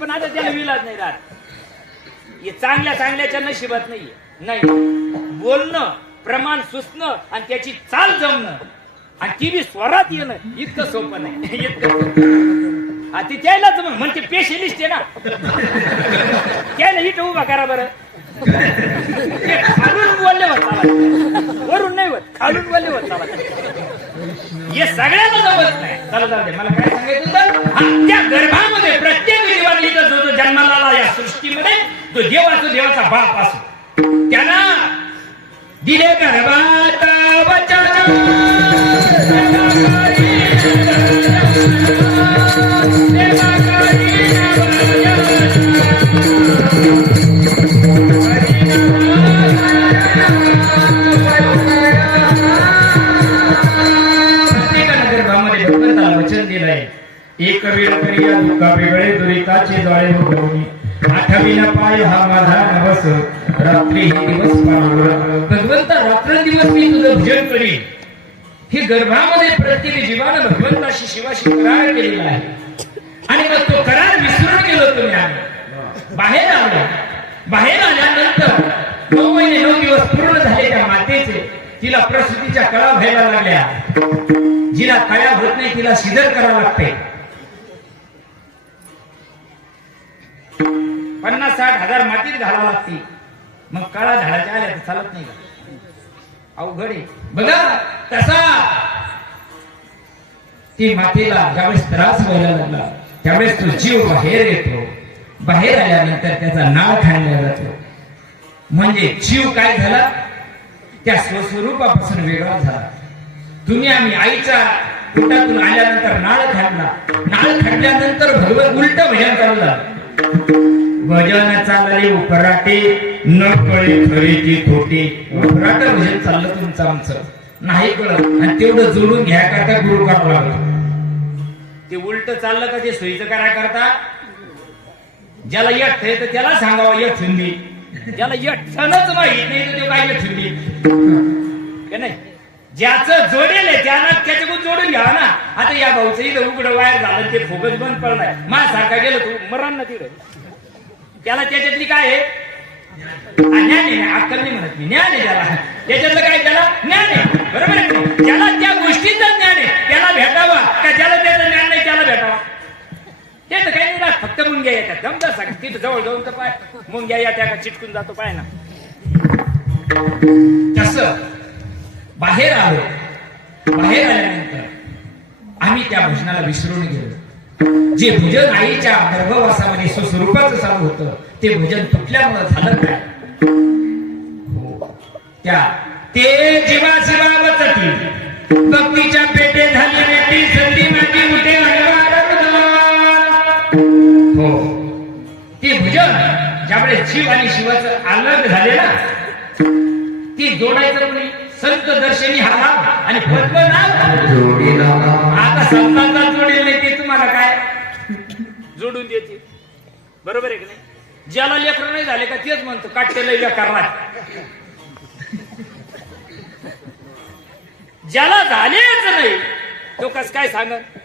पण आता त्याला विलाज नाही राहत. हे चांगल्याच्या नशिबात नाहीये. नाही, बोलणं, प्रमाण सुचणं आणि त्याची चाल जमणं आणि ती बी स्वरात येणं इतकं सोपं नाही. इतकं ती त्याला जमण म्हणजे पेशलिस्ट आहे ना, त्याला इथं उभा करा बरं. खालून बोलले होत वरून नाही होत, खालून बोलले होत हे सगळ्यांना जमत नाही. चला जाऊ दे, मला काय सांगायचं होतं, त्या गर्भामध्ये प्रत्येक जीवाला इथं जो जन्माला आला या सृष्टीमध्ये तो देवाचा बाप असो, त्यांना दिले गर्भात वचन वचन दिलंय, एक वेळ तरी या दुःखा वेगळे दुरिताचे जाळे होऊन आठवीला पाय हा माझा नवस रात्री हे दिवस पाहून भगवंता रात्रंदिवस मी तुझं भजन करीन. ही गर्भामध्ये प्रत्येक जीवानं भगवंताशी शिवाशी करार केलेला आहे आणि मग तो करार विसरून गेलो तुम्ही. आम्ही बाहेर आल्यानंतर 9 महिने 9 दिवस पूर्ण झाले त्या मातेचे. तिला प्रसूतीच्या कळा व्हायला लागल्या. जिला कळ्या होत नाही तिला शिजर करावं लागते. 50-60 हजार मातीत घालावं लागते. मग कळा झाडाच्या आल्या तर चालत नाही का? अवघड आहे बघा. तसा ती मातेला ज्यावेळेस त्रास व्हायला लागला त्यावेळेस तो जीव बाहेर येतो. बाहेर आल्यानंतर त्याचा नाळ खाल्ला जातो. म्हणजे जीव काय झाला, त्या स्वस्वरूपापासून वेगळा झाला. तुम्ही आम्ही आईच्या पोटातून आल्यानंतर नाळ खाल्ला. नाळ खाल्ल्यानंतर भगवत उलट भजन चालू झालं. भजन चालले उपराटे न कळे खरेची खोटी. उपराट भजन चाललं तुमचं आमचं नाही कळत आणि तेवढं जोडून घ्या करता गुरु करावं लागलं. ते उलट चाललं का ते सोयीचं करा करता. ज्याला यठ आहे तर त्याला सांगावं यठ हिंदी. ज्याला यठच माहित नाही तर ते काय यठ हिंदी नाही. ज्याचं जोडेल आहे त्यानं त्याच्याकडून जोडून घ्यावा ना. आता या भाऊचं इथं उघडं वायर झालं ते फोकस बंद पडलाय. माझ्यासारखा गेलो तू मरण ना तिकडे. त्याला त्याच्यातली काय आहे ज्ञान आहे. अक्कल नाही म्हणत मी, ज्ञान आहे त्याला. त्याच्यातलं काय त्याला ज्ञान आहे. बरोबर आहे. ज्याला त्या गोष्टीचं ज्ञान आहे त्याला भेटावा का ज्याला त्याचं ज्ञान नाही त्याला भेटावा. ते तर काही नाही. फक्त मुंग्या येतात जमतात सगळं. तिथं जवळ जाऊन तर पाय मुंग्या येत्या का चिटकून जातो पाय ना. तसं बाहेर आलो. बाहेर आल्यानंतर आम्ही त्या भजनाला विसरून गेलो. जे भजन आईच्या गर्भवासामध्ये स्वस्वरूपाचं चालू होतं ते भजन तुटल्यामुळे झालं काय. त्या ते जीवा शिवावचती भक्तीच्या पेटे झाली बेटी संधी माझी उठे हो. ती भजन ज्यावेळेस जीव आणि शिवाचं अलग झाले ना ती जोडायचं कोणी. संत दर्शनी हा नाव आणि पद्मनाभ आता संतांचा जोडेल नाही ते तुम्हाला काय जोडून देते. बरोबर आहे की नाही? ज्याला लेकर नाही झाले का तेच म्हणतो काटलेलं बेकार राहते. ज्याला झालेच नाही तो कस काय सांगत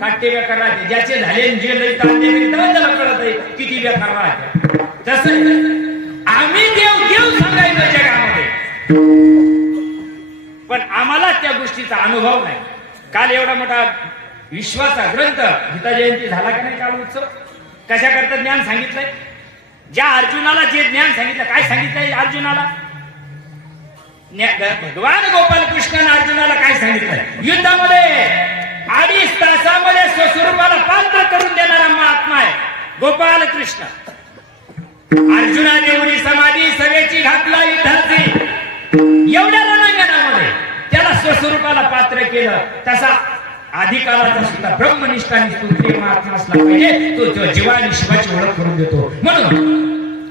काटे बेकार राहते. ज्याचे झाले जे नाही त्याला कळत आहे किती बेकार राहते. तसं आम्ही देव देव सांगायचं जगामध्ये, पण आम्हाला त्या गोष्टीचा अनुभव नाही. काल एवढा मोठा विश्वाचा ग्रंथ गीता जयंती झाला का नाही काल उत्सव? कशा करता ज्ञान सांगितलंय? ज्या अर्जुनाला जे ज्ञान सांगितलं, काय सांगितलंय अर्जुनाला? भगवान गोपाल कृष्णाने अर्जुनाला काय सांगितलंय? युद्धामध्ये 2.5 तासामध्ये स्वस्वरूपाला पात्र करून देणारा महात्मा आहे गोपाल कृष्ण. अर्जुनाने एवढी समाधी सगळ्याची घातला युद्धाची, एवढ्या रणांगणामध्ये त्याला स्वस्वरूपाला पात्र केलं. तसा अधिकाराचा सुद्धा ब्रह्मनिष्ठाने स्तुती महात्मा असला पाहिजे. तो जीवानी शिवाची ओळख करून देतो. म्हणून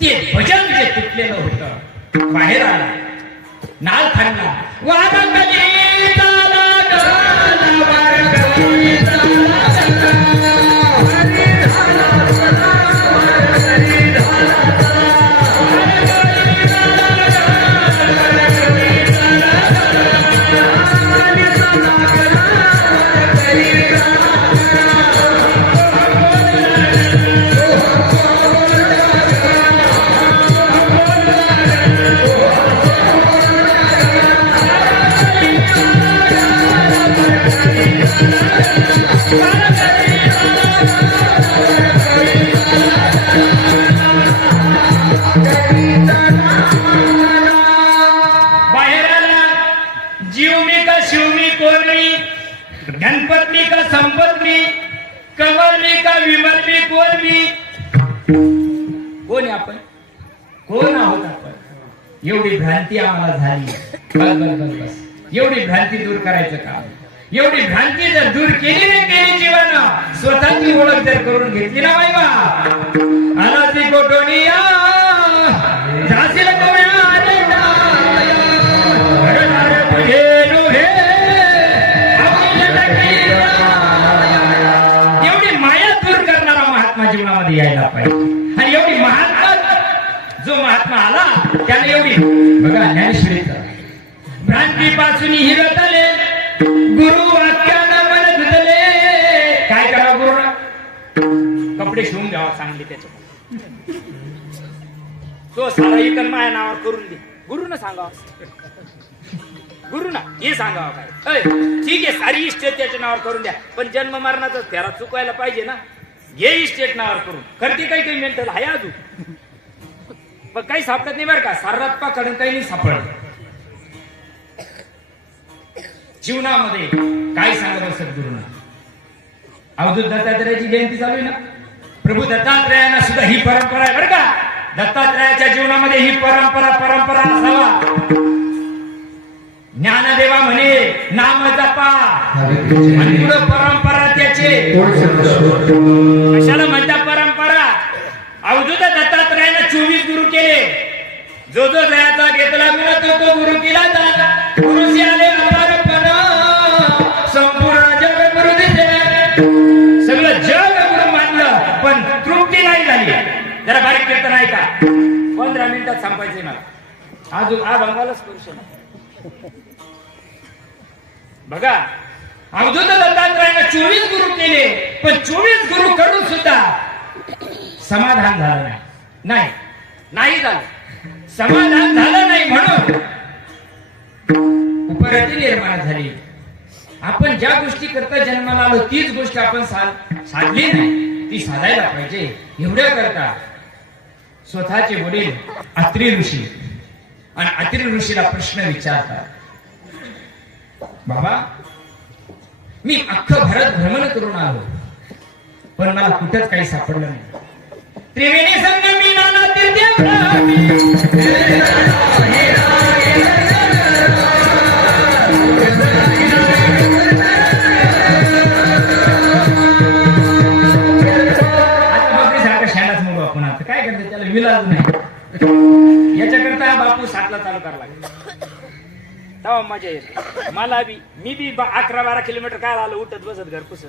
ते भजन जे तुटलेलं होतं बाहेर आला, नाल खाल्ला, गणपती का संपत्ती, कमरली का विमलली, कोण मी? कोण आपण? कोण आहोत आपण? एवढी भ्रांती आम्हाला झाली. बस बस बस बस, एवढी भ्रांती दूर करायचं काम. एवढी भ्रांती जर दूर केली नाही केली जीवानं, स्वतःची ओळख जर करून घेतली ना बाई बा, आला ती कोटोनिया झाशील जीवनामध्ये यायला पाहिजे. आणि एवढी महात्मा जो महात्मा आला त्याने एवढी बघा ज्ञानेश्वरीचा भ्रांतीपासून हिरत आले, गुरु वाक्यानं मन धुतले. काय करा गुरुना? कपडे शिवून घ्यावा चांगले त्याच्या. तो सारा इकन माझ्या नावावर करून दे. गुरुनं सांगावं, गुरुना हे सांगावं काय? ठीक आहे, सारी इस्टेट त्याच्या नावावर करून द्या, पण जन्म मरणाचा फेरा चुकवायला पाहिजे ना. हे इस्टेट नावावर करून करते काही काही मेंटल आहे अजून, पण काही सापडत नाही बरं का. सारप्पा कडून काही नाही सापडत. जीवनामध्ये काय सांगत सद्गुरूंना? अवधूत दत्तात्रयाची जयंती चालू आहे ना. प्रभू दत्तात्रयाना सुद्धा ही परंपरा आहे बरं का. दत्तात्रयाच्या जीवनामध्ये ही परंपरा असावा. ज्ञानदेवा म्हणे नाम जपा, आणि पुढं परंपरा त्याचे. कशाला म्हणता परंपरा? अवधूत दत्तात्रयाने 24 गुरु केले. जो जो जयाचा घेतला मिळतो तो गुरु केला. गुरुशी आले अपारपण, संपूर्ण जग गुरु दिले. सगळं जग गुरु मानलं, पण तृप्ती नाही झाली. जरा बारीक कीर्तन आहे का? 15 मिनिटात संपायचे मला. अजून अभंगालाच स्पर्श नाही. बघा, अवधूत दत्तात्रयाने 24 गुरु केले, पण 24 गुरु करून सुद्धा समाधान झालं नाही झालं. समाधान झालं नाही म्हणून उपरती निर्माण झाली. आपण ज्या गोष्टी करता जन्माला आलो तीच गोष्ट आपण साधली नाही, ती साधायला पाहिजे. एवढ्या करता स्वतःचे वडील अत्री ऋषी, आणि अत्री ऋषीला प्रश्न विचारतात, बाबा मी अख्खं भारत भ्रमण करून आलो, पण मला कुठंच काही सापडलं नाही. त्रिवेणी संगमी नाना तीर्थे आपण आता काय करतो, त्याला विलाज नाही. याच्याकरता बापू 7ला चालू करायला लागला. तेव्हा मजा येईल मला बी. मी बी 11-12 किलोमीटर काय आलो, उठत बसत घर पुसत.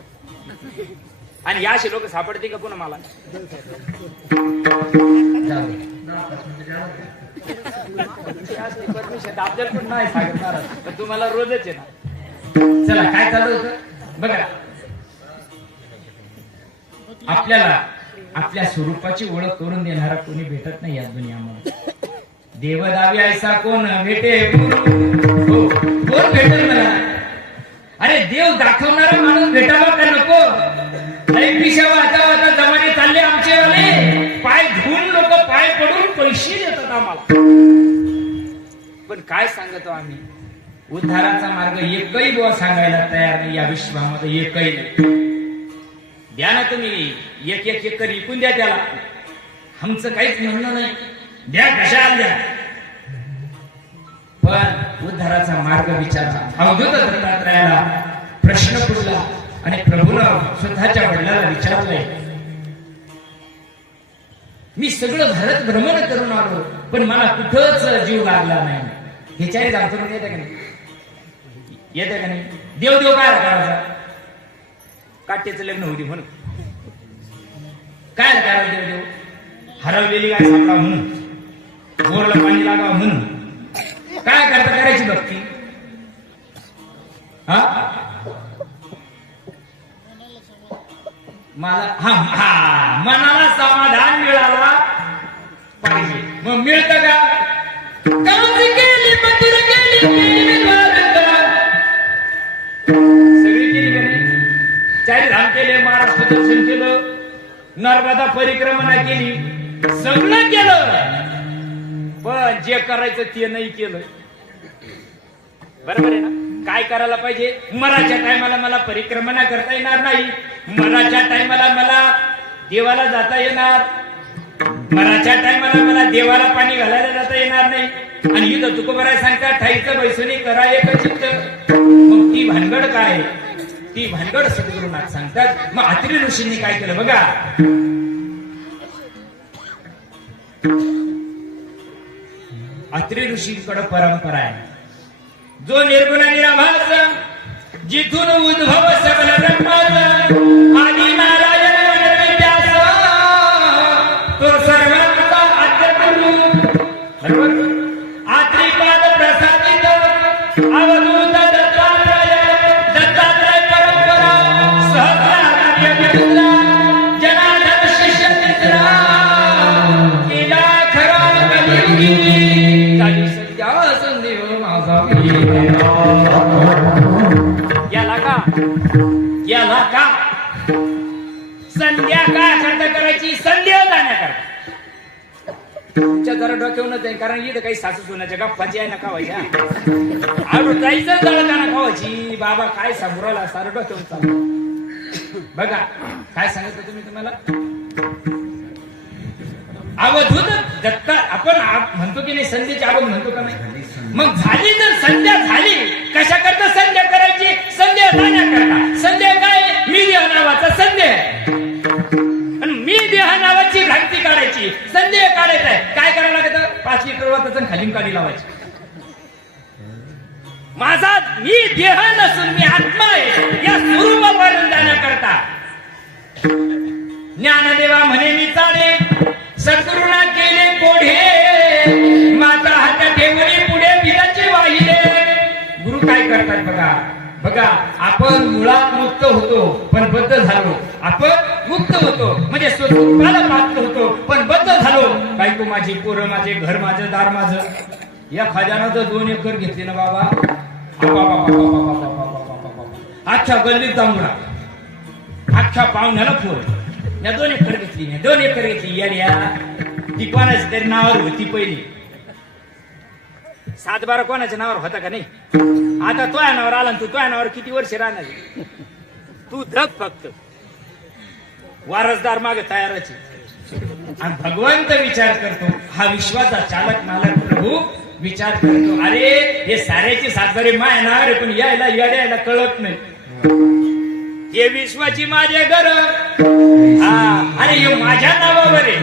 आणि या अशी लोक सापडते का पुन्हा मला? जाऊ दे. परमिशन आपल्याला पण नाही सांगणार, पण तुम्हाला रोजच आहे ना. चला काय चालू होतं बघा. आपल्याला आपल्या स्वरूपाची ओळख करून देणारा कोणी भेटत नाही या दुनियामध्ये. देवदावी ऐसा कोण भेटे हो, कोण भेटेल मला? अरे देव दाखवणारा माणूस भेटावा का नको? पिशा वाचा वाचा जमाने चालले आमचे वाले, पाय धुवून लोक पाय पडून पैसे देतात आम्हाला. पण काय सांगतो आम्ही? उद्धाराचा मार्ग एकही बुवा सांगायला तयार नाही या विश्वामध्ये, एकही नाही. द्या ना तुम्ही एक एक एकर विकून द्या त्याला, आमचं काहीच म्हणणं नाही. द्या कशाला द्या, पण उद्धाराचा मार्ग विचारा. अवधूत दत्तात्रयाला प्रश्न पडला आणि प्रभूनं स्वतःच्या वडिलाला विचारलंय, मी सगळं भारत भ्रमण करून आलो पण मला कुठंच जीव लागला नाही. ह्याच्याही दाखवून येते का नाही? येते का नाही? देव देव काय करायचा? काट्याचं लग्न होती म्हणून काय करायला देव देव? हरवलेली काय सापडा म्हणून, बोरला पाणी लागावं म्हणून काय करता करायची भक्ती? हा मला हा मनाला समाधान मिळाला पाहिजे. मग मिळतं का? सगळी केली का नाही? चारी धाम केले, महाराष्ट्र दर्शन केलं, नर्मदा परिक्रमणा केली, सगळं केलं, पण जे करायचं ते नाही केलं. बरोबर आहे ना? काय करायला पाहिजे? मराच्या टायमाला मला परिक्रमणा करता येणार नाही, मराच्या टायमाला मला देवाला जाता येणार, मराच्या टायमाला मला देवाला पाणी घालायला जाता येणार नाही. आणि इथं तुकोबराय सांगतात ठाईचं बैसुनी करा एक चित्त. मग ती भानगड काय? ती भानगड सद्गुरुनाथ सांगतात. मग अत्रि ऋषींनी काय केलं बघा. अत्रि ऋषींकडे परंपरा आहे, जो निर्गुण निराभास, जिथून उद्भव सकल ब्रह्माचा, आदि नारायण वनविद्यास, तो सर्वांचा आद्य गुरु. बरोबर? आत्रिपाद प्रसादित अवधूत दत्तात्रय, दत्तात्रय परंपरा सहस्रार्य जनार्दन शिष्य मित्रा, केला खरा कलियुगी, काही सत्या संदेव माझा. याला का संध्या काय करता करायची? संध्या जाण्याकरता. तुमच्या जरा डोक्यावरच आहे, कारण इथं काही सासू सोन्याच्या गप्पाची आहे ना खावायच्या, आवडून जायचं जळताना खावायची. बाबा काय सांगू राहिला, सारं डोक्यावर चालू. बघा काय सांगितलं तुम्ही तुम्हाला? अवधूत दत्ता आपण म्हणतो की नाही, संध्याची आवड म्हणतो का नाही? मग झाली जर संध्या झाली, कशा करता संध्या करायची? संध्या जाण्याकरता. संध्या काय? मी देह नावाचा संध्या, आणि मी देह नावाची भ्रांती काढायची, संध्या काढायचा आहे. काय करायला लागतं? 5 लिटर वाचायचं खाली काढी लावायची. माझा मी देह नसून मी आत्मा आहे या स्वरूपापर्यंत जाण्याकरता. ज्ञानदेवा म्हणे मी चाळे, सद्गुरुना केले कोढे, माता हात ठेवली पुढे बिलाचे वाहिले. गुरु काय करतात बघा. बघा आपण मुळात मुक्त होतो पण बद्ध झालो, आपण मुक्त होतो म्हणजे स्वरूपाला प्राप्त होतो पण बद्ध झालो. बायको माझी, पोरं माझे, घर माझं, दार माझं. या खजानाचं 2 एकर घेतली ना बाबा, अख्ख्या गल्लीत जांभळा, अख्ख्या पाहुण्याला फोड. या 2 एकर घेतली, 2 एकर घेतली. या ती कोणाची तरी नावावर होती पहिली. 7-12 कोणाच्या नावावर होता का नाही? आता तो नावावर आला, तू तो नावावर किती वर्ष राहणार? तू धग फक्त वारसदार मागे तयारच. आणि भगवंत विचार करतो, हा विश्वाचा चालक मालक प्रभू विचार करतो, अरे हे साऱ्याची सातबारे माय नावावर, पण यायला येड्याला कळत नाही. हे विश्वाची माझे घर, अरे हे माझ्या नावावर आहे,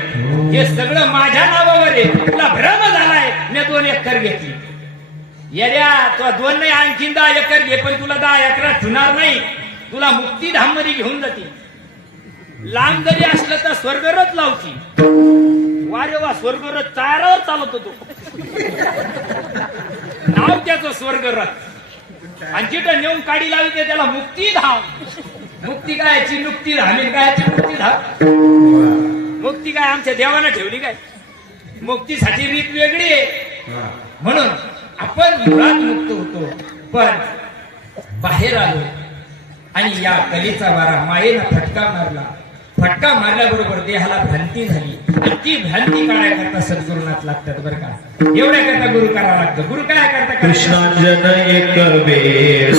हे सगळं माझ्या नावावर आहे. तुला भ्रम झालाय. मी 2 एकर घेतली. येड्या, तुला 2 नाही आणखीन 10 एकर घे, पण तुला 10 एकरात ठुणार नाही. तुला मुक्तीधाम मध्ये घेऊन जातील. लांब जरी असलं तर स्वर्गरथ लावची. वारे वा, स्वर्गरथ चारावर चालत होतो. नाव त्याचं स्वर्गरथ. आणि जिथं नेऊन काडी लावते त्याला मुक्तीधाम. मुक्ती कायची नुक्ती धामी कायची मुक्ती धाम. मुक्ती काय आमच्या देवानं ठेवली काय? मुक्तीसाठी रीत वेगळी आहे. म्हणून आपण मुळात मुक्त होतो, पण बाहेर आलो आणि या कलेचा वारा मायेला फटका मारला. फटका मारल्याबरोबर देहाला भ्रांती झाली आणि ती भ्रांती काढायकरता सद्गुरुनाथ लागतात बरं का. एवढ्या करता गुरु करावं लागतं. गुरु काय करता? कृष्णांजन एक वेळ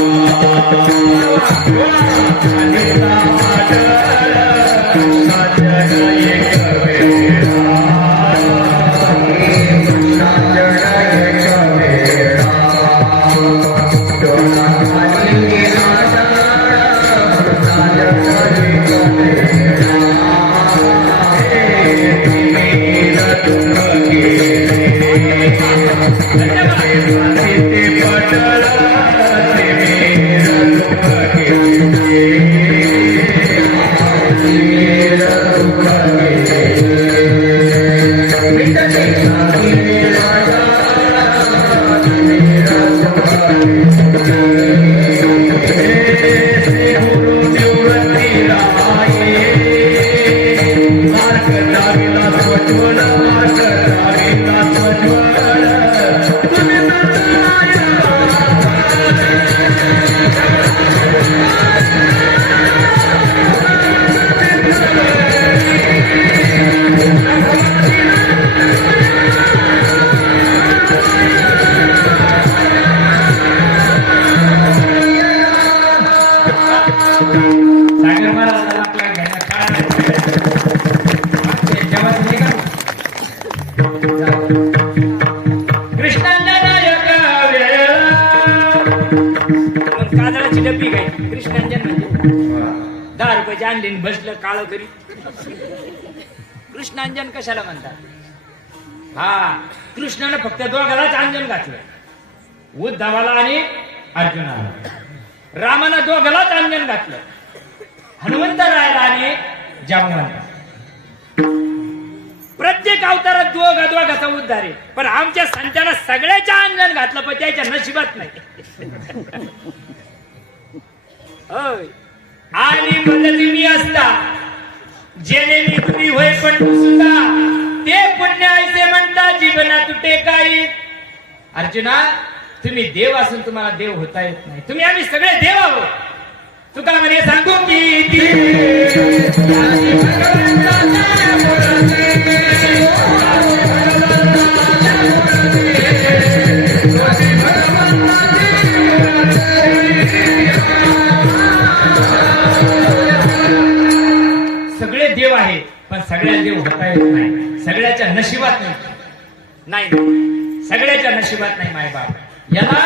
सागर महाराजांना आपल्या घरात काय कृष्णांजन काजळाची डब्बी काय कृष्णांजन म्हणजे 10 रुपयाची आणली आणि बसलं काळ करी. कृष्णांजन कशाला म्हणतात? हा, कृष्णानं फक्त दोघालाच अंजन घातलं, उद्धवाला आणि अर्जुनाला. रामानं दोघालाच अंजन घातलं, हनुमंतरायाला आणि जांबवंताला. प्रत्येक अवतारात दोघाचा उद्धार आहे, पण आमच्या संतांना सगळ्याच्या अंजन घातलं, पण त्याच्या नशिबात नाही. होय. आणि मदत मी असता जेणे मी तुम्ही होय पण सुद्धा ते पुण्य ऐसे म्हणता जीवना तुटे काही. अर्जुना, तुम्ही देव असून तुम्हाला देव होता येत नाही. तुम्ही आम्ही सगळे देव आहोत. तुका म्हणे सांगू की सगळे देव आहे, पण सगळ्या देव होता येत नाही. सगळ्याच्या नशिबात नाही. नाही, सगळ्याच्या नशिबात नाही मायबाप. याला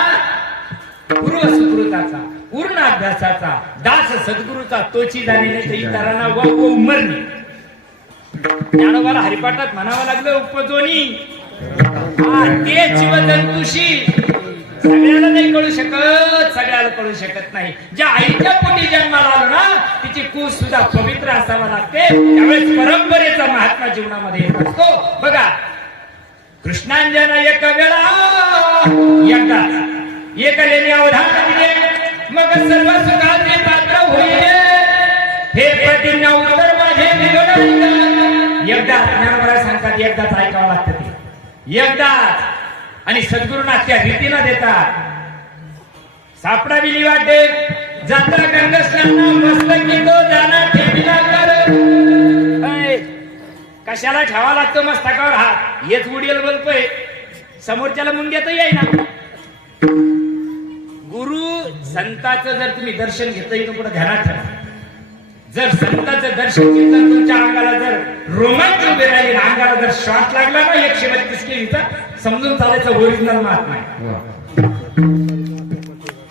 पूर्व सुकृताचा, पूर्ण अभ्यासाचा, दास सद्गुरूचा तोची जाणे नाही तर इतरांना वाव मरणे. ज्ञानोबाला हरिपाठात म्हणावं लागलं उपजोनी. ते जीवजंतुशी सगळ्याला नाही कळू शकत, सगळ्याला कळू शकत नाही. ज्या आईच्या पोटी जन्माला आलो ना, तिची कूस सुद्धा पवित्र असावा लागते. त्यावेळेस परंपरेचा महात्मा जीवनामध्ये येत असतो. बघा, कृष्णांजन एक वेळा एकदा एकलेने अवधान दिले, मग सर्व सुखाचे पात्र होईल. हे प्रतिज्ञा उत्तर माझे निघून एकदा ज्ञानोबा सांगतात, एकदाच ऐकावं लागतं ते, एकदाच. आणि सद्गुरूंना त्या रीतीनं देतात. सापडा बिली वाटे जाता गंगस्नान मस्तकी तो जाना ठेवीला कर. कशाला ठेवा लागतो मस्तकावर हात? हेच उडील बोलतोय, समोरच्याला मुंग्यात येईना. गुरु संताचं जर तुम्ही दर्शन घेतलं तर पुढे ध्यानात ठेवा. जर संतांचं दर्शन घेतलं, तुमच्या अंगाला जर रोमांच उभे राहिले, अंगाला जर श्वास लागला ना 132 केलीचा, समजून चालायचं ओरिजिनल महात्मा आहे.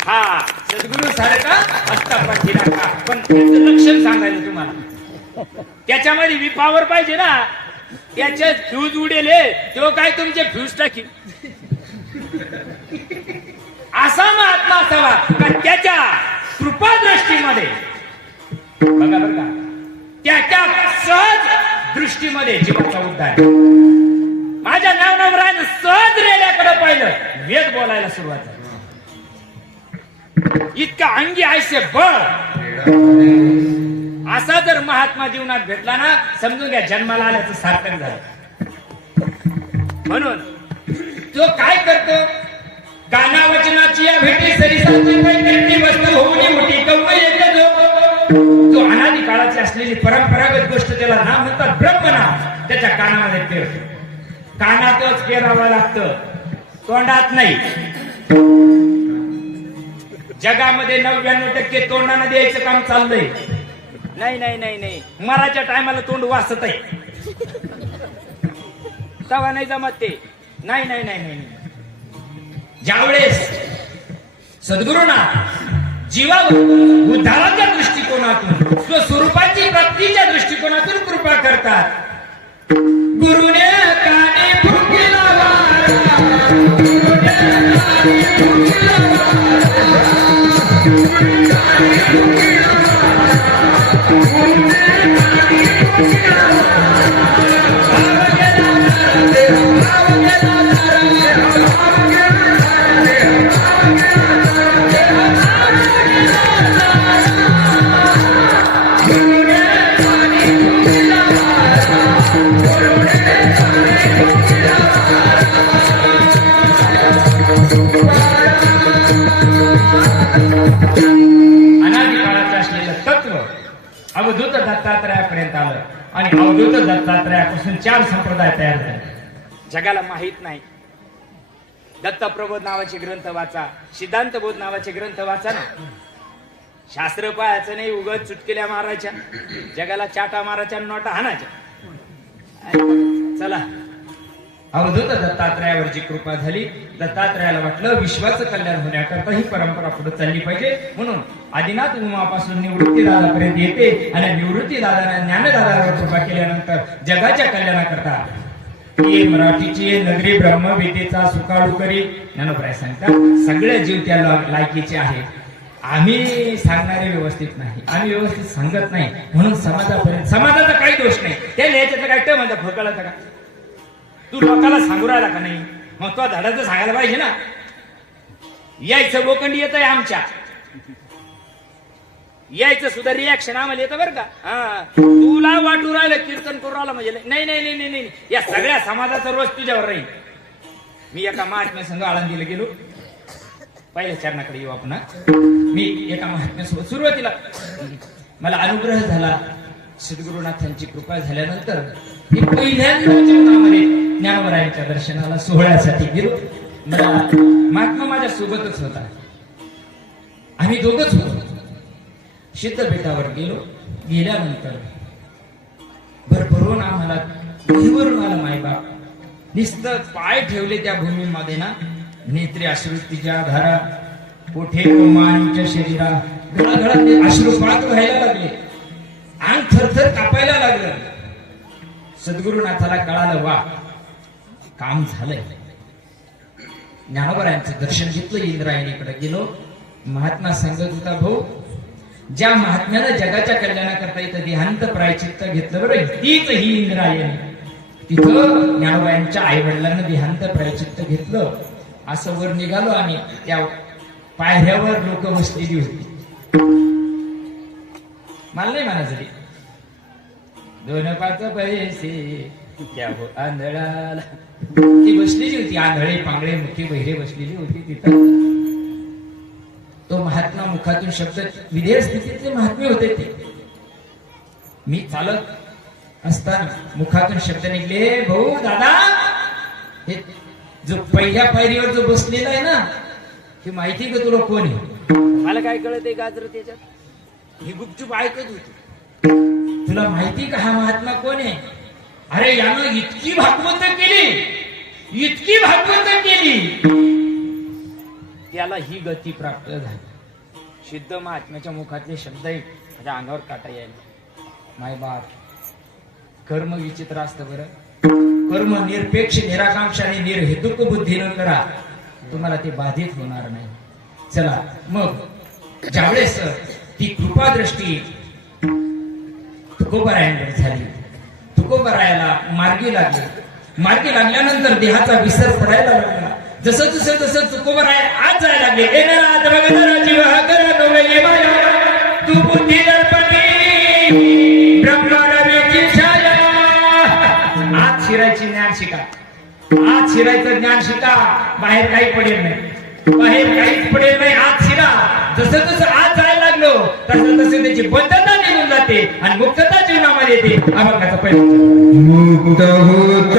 हा, सद्गुरु सारखा असता पाठीला का, पण त्याचं लक्षण सांगायचं तुम्हाला. त्याच्यामध्ये बी पावर पाहिजे ना. त्याचे फ्यूज उडेल, तो काय तुमचे फ्यूज टाकी. असा महात्मा असावा का त्याच्या कृपा दृष्टीमध्ये. बघा बरं का, त्या सहज दृष्टीमध्ये जीवाचा उद्धार. माझ्या नावनवरानं सहज रेड्याकडे पाहिलं, वेद बोलायला सुरुवात झाली. इतका अंगी आयसे बळ असा जर महात्मा जीवनात भेटला ना, समजून घ्या जन्माला आल्याचं सार्थक झालं. म्हणून तो काय करतो, काना वचनाची या भेटी सरिसाची पैकी वस्तू होऊन मोठी कौम येते. जो अनादी काळाची असलेली परंपरागत गोष्ट त्याला नाम म्हणतात ब्रह्मनाम, त्याच्या कानामध्ये पेरतो. कानातच पेरावं लागतं, तोंडात नाही. जगामध्ये 99% तोंडाने द्यायचं काम चाललंय. नाही नाही नाही नाही, मराच्या टायमाला तोंड वाचत आहे, तवा नाही जमत ते. नाही नाही नाही नाही. ज्यावेळेस सद्गुरूंना जीवावर उद्धाराच्या दृष्टिकोनातून, स्वस्वरूपाची प्राप्तीच्या दृष्टिकोनातून कृपा करतात. गुरुने काने फुंकिला वारा, गुरुने काने फुंकिला वारा, गुरुने काने फुंकिला वारा, गुरुने काने फुंकिला वारा. भाव गेला तारा, भाव गेला तारा, भाव गेला तारा, भाव गेला अनादी काळाचं असलेलं तत्व अवधूत दत्तात्रयापर्यंत आलं आणि अवधूत दत्तात्रयापासून 4 संप्रदाय तयार झाले. जगाला माहित नाही. दत्तप्रबोध नावाचे ग्रंथ वाचा, सिद्धांत बोध नावाचे ग्रंथ वाचा ना. शास्त्र पाहायचं नाही, उगत चुटकिल्या मारायच्या, जगाला चाटा मारायच्या, नोटा हाणायच्या. चला, अवधूत दत्तात्रयावरची कृपा झाली. दत्तात्रयाला वाटलं विश्वाचं कल्याण होण्याकरता ही परंपरा पुढे चालली पाहिजे. म्हणून आदिनाथ उमापासून निवृत्ती दादापर्यंत येते आणि निवृत्ती दादाने ज्ञानदादावर कृपा केल्यानंतर जगाच्या कल्याणाकरता ही मराठीची नगरी ब्रह्मविद्येचा सुकाळू करी. ज्ञानोबराय सांगतात सगळे जीव त्या लायकीचे आहेत. आम्ही सांगणारे व्यवस्थित नाही, आम्ही व्यवस्थित सांगत नाही, म्हणून समाजापर्यंत. समाजाचा काही दोष नाही, त्या लिहायचं काय ते म्हणतात फकळाचं का, तू लोकांना सांगू राहिला का नाही, मग तो धडाचं सांगायला पाहिजे ना. यायचं बोकंडी येत आहे आमच्या, यायचं सुद्धा रिॲक्शन आम्हाला येतं बरं का. हा, तुला वाटू राहिलं कीर्तन करू राहिला म्हणजे नाही नाही नाही नाही नाही, या सगळ्या समाजाचा रोज तुझ्यावर राहील. मी एका महात्म्या संघ आळंदीला गेलो, पहिल्या चरणाकडे येऊ आपण. मी एका महात्म्यासोबत सुरुवातीला मला अनुग्रह झाला, सद्गुरुनाथांची कृपा झाल्यानंतर मी पहिल्यांदा जीवनामध्ये ज्ञानोबरायांच्या दर्शनाला सोहळ्यासाठी गेलो. मला महात्मा माझ्या सोबतच होता, आम्ही दोघच होतो. सिद्धपीठावर गेलो. गेल्यानंतर भरभरून आम्हाला भरभरून आलं मायबाप. नुसतं पाय ठेवले त्या भूमीमध्ये ना, नेत्रे अश्रुतीच्या धारा, पोठे कोमांच्या शरीरा, घळाघळात अश्रुपात व्हायला लागले, अंग थरथर कापायला लागलं. सद्गुरुनाथाला कळालं वा काम झालंय. ज्ञानोबरायांचं दर्शन घेतलं. इंद्रायणीकडे गेलो. महात्मा सांगत होता भाऊ, ज्या महात्म्यानं जगाच्या कल्याणाकरता इथं देहांत प्रायचित्त घेतलं बरं, तीच ही इंद्रायणी. तिथं ज्ञानोबरायांच्या आई वडिलांना देहांत प्रायचित्त घेतलं. असं वर निघालो आणि त्या पायऱ्यावर लोक बसलेली होती. मला नाही म्हणायचं 2 5 पैसे त्या हो आंधळाला, ती बसलेली होती. आंधळे पांगळे मुखी बहिरे बसलेली होती तिथं. तो महात्मा मुखातून शब्द, विधेय स्थितीतले महात्मे होते ते. मी चालत असताना मुखातून शब्द निघले, भाऊ दादा, हे जो पहिल्या पायरीवर जो बसलेला आहे ना, हे माहिती का तुला कोण आहे? मला काय कळत आहे गाजर त्याच्यात, ही गुपचूप ऐकत होती. तुला माहिती का हा महात्मा कोण आहे? अरे यानं इतकी भागवत केली, इतकी भागवत केली, त्याला ही गती प्राप्त झाली. सिद्ध महात्म्याच्या मुखातले शब्द माझ्या अंगावर काटा यायला. माय बाप, कर्म विचित्र असतं बरं. कर्म निरपेक्ष, निराकांक्ष आणि निर्हेतुक बुद्धीनं करा, तुम्हाला ते बाधित होणार नाही. चला मग, ज्यावेळेस ती कृपादृष्टी तुकोबारायांकडे झाली. तुकोबारायाला मार्गी लागल्यानंतर देहाचा विसर पडायला लागला. जसं तुकोबाराय आज जायला लागले. तू बुद्धी दर्पणी ब्रह्मरवीची छाया. आज शिरायची ज्ञान शिका. आज शिरायचं ज्ञान शिका. बाहेर काही पडेल नाही. बाहेर काहीच पडेल नाही. आज शिरा. जसं आज जायला लागलो तसं त्याची बद्धता निघून जाते आणि मुक्तता जीवनामध्ये येते. अभंगाचा पहिला मुक्त होत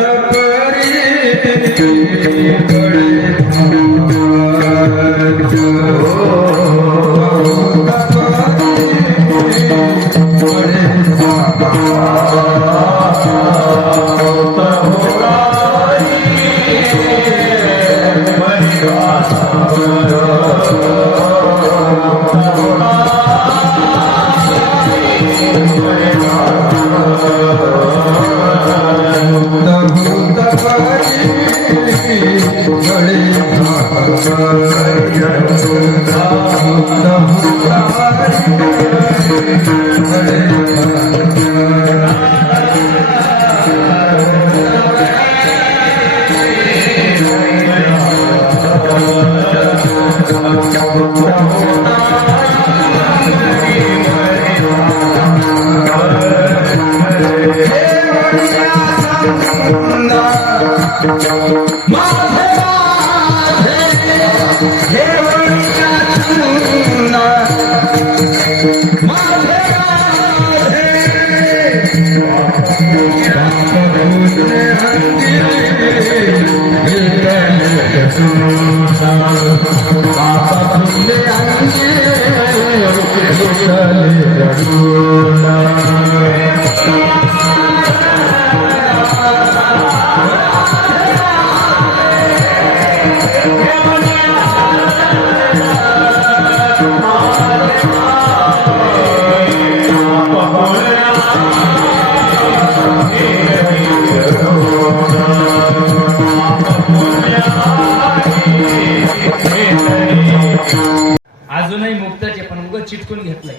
अजूनही मुक्तच आहे पण उगत चिटकून घेतलंय.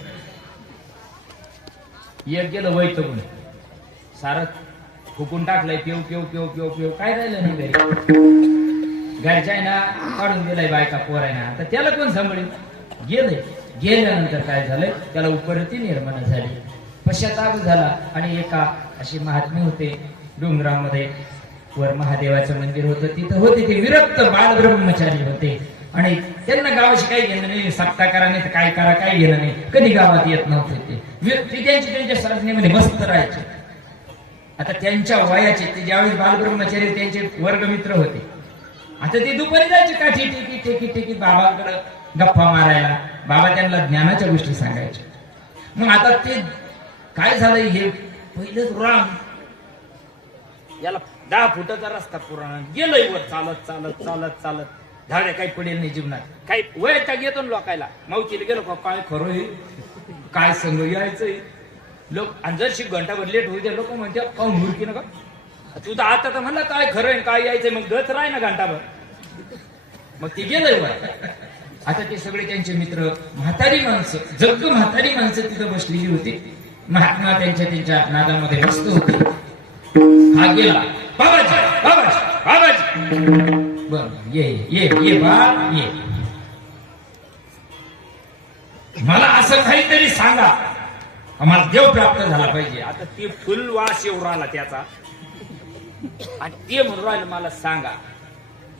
एक गेलं वैतगुण सारं फुकून टाकलंय. पेव पेव पेव पेव पेव काय राहिलं नाही घरी. घरच्या आहे ना काढून दिलाय बायका पोरायना. आता त्याला कोण सांभाळेल. गेल्यानंतर काय झालंय त्याला उपरती निर्माण झाली. पश्चाताप झाला आणि एका अशी महात्मे होते डोंगरामध्ये. वर महादेवाचं मंदिर होतं. तिथं होते ते विरक्त बाळ ब्रह्मचारी होते आणि त्यांना गावाशी काही घेणं नाही. सप्ता करा नाही तर काय करा काही घेणं नाही. कधी गावात येत नव्हते ते त्यांच्या साधनेमध्ये मस्त राहायचे. आता त्यांच्या वयाचे ते ज्यावेळेस बालब्रह्मचारी त्यांचे वर्गमित्र होते. आता ते दुपारी जायचे काठी टेकी बाबाकडे गप्पा मारायला. बाबा त्यांना ज्ञानाच्या गोष्टी सांगायच्या. मग आता ते काय झालंय हे पहिलंच राम याला 10 फुटाचा रस्ता पुराणा गेलंय वर चालत चालत चालत चालत. झाडे काही पडेल नाही जीवनात. काही वयाचा घेतो लोकायला. मावशीला गेलो का काय खरं हे काय संग यायचंय लोक. आणि जरशी घंटाभर लेट होऊ दे लोक म्हणते काऊन मुरकी नका तुझं. आता तर म्हणलं काय खरं आहे काय यायचंय मग गच राय ना घंटाभर. मग ते गेलंय वर. आता ते सगळे त्यांचे मित्र म्हातारी माणसं जग म्हातारी माणसं तिथं बसलेली होती. महात्मा त्यांच्या नादामध्ये मस्त होते. हा गेला बाबाजी बर ये बाळ ये. मला असं काहीतरी सांगा. आम्हाला देव प्राप्त झाला पाहिजे. आता ते फुल वास येऊ राहिला त्याचा आणि ते म्हणून राहिलं मला सांगा.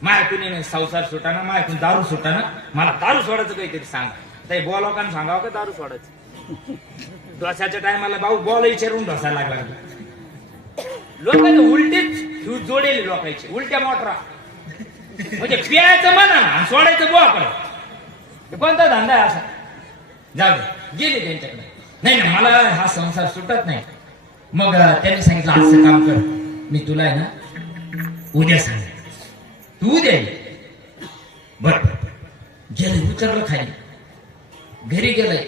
मायातून नाही संसार सुटाना मायातून दारू सुटाना. मला दारू सोडायचं काहीतरी सांगा. ते बोलावकांना सांगावं का दारू सोडायचं. डोसाच्या टायमाला भाऊ बॉल विचारून डोसा लागला. लोकांना उलटीच जोडेले लोकांचे उलट्या मोटरा म्हणजे प्यायचं म्हणा आणि सोडायचं बोकडे. कोणता धंदा आहे असा. जाऊ गेले त्यांच्याकडे. नाही मला हा संसार सुटत नाही. मग त्यांनी सांगितलं असं काम कर मी तुला आहे ना उद्या सांग. तू उद्या ये. बर गेलं उतरलं खाली घरी गेलंय.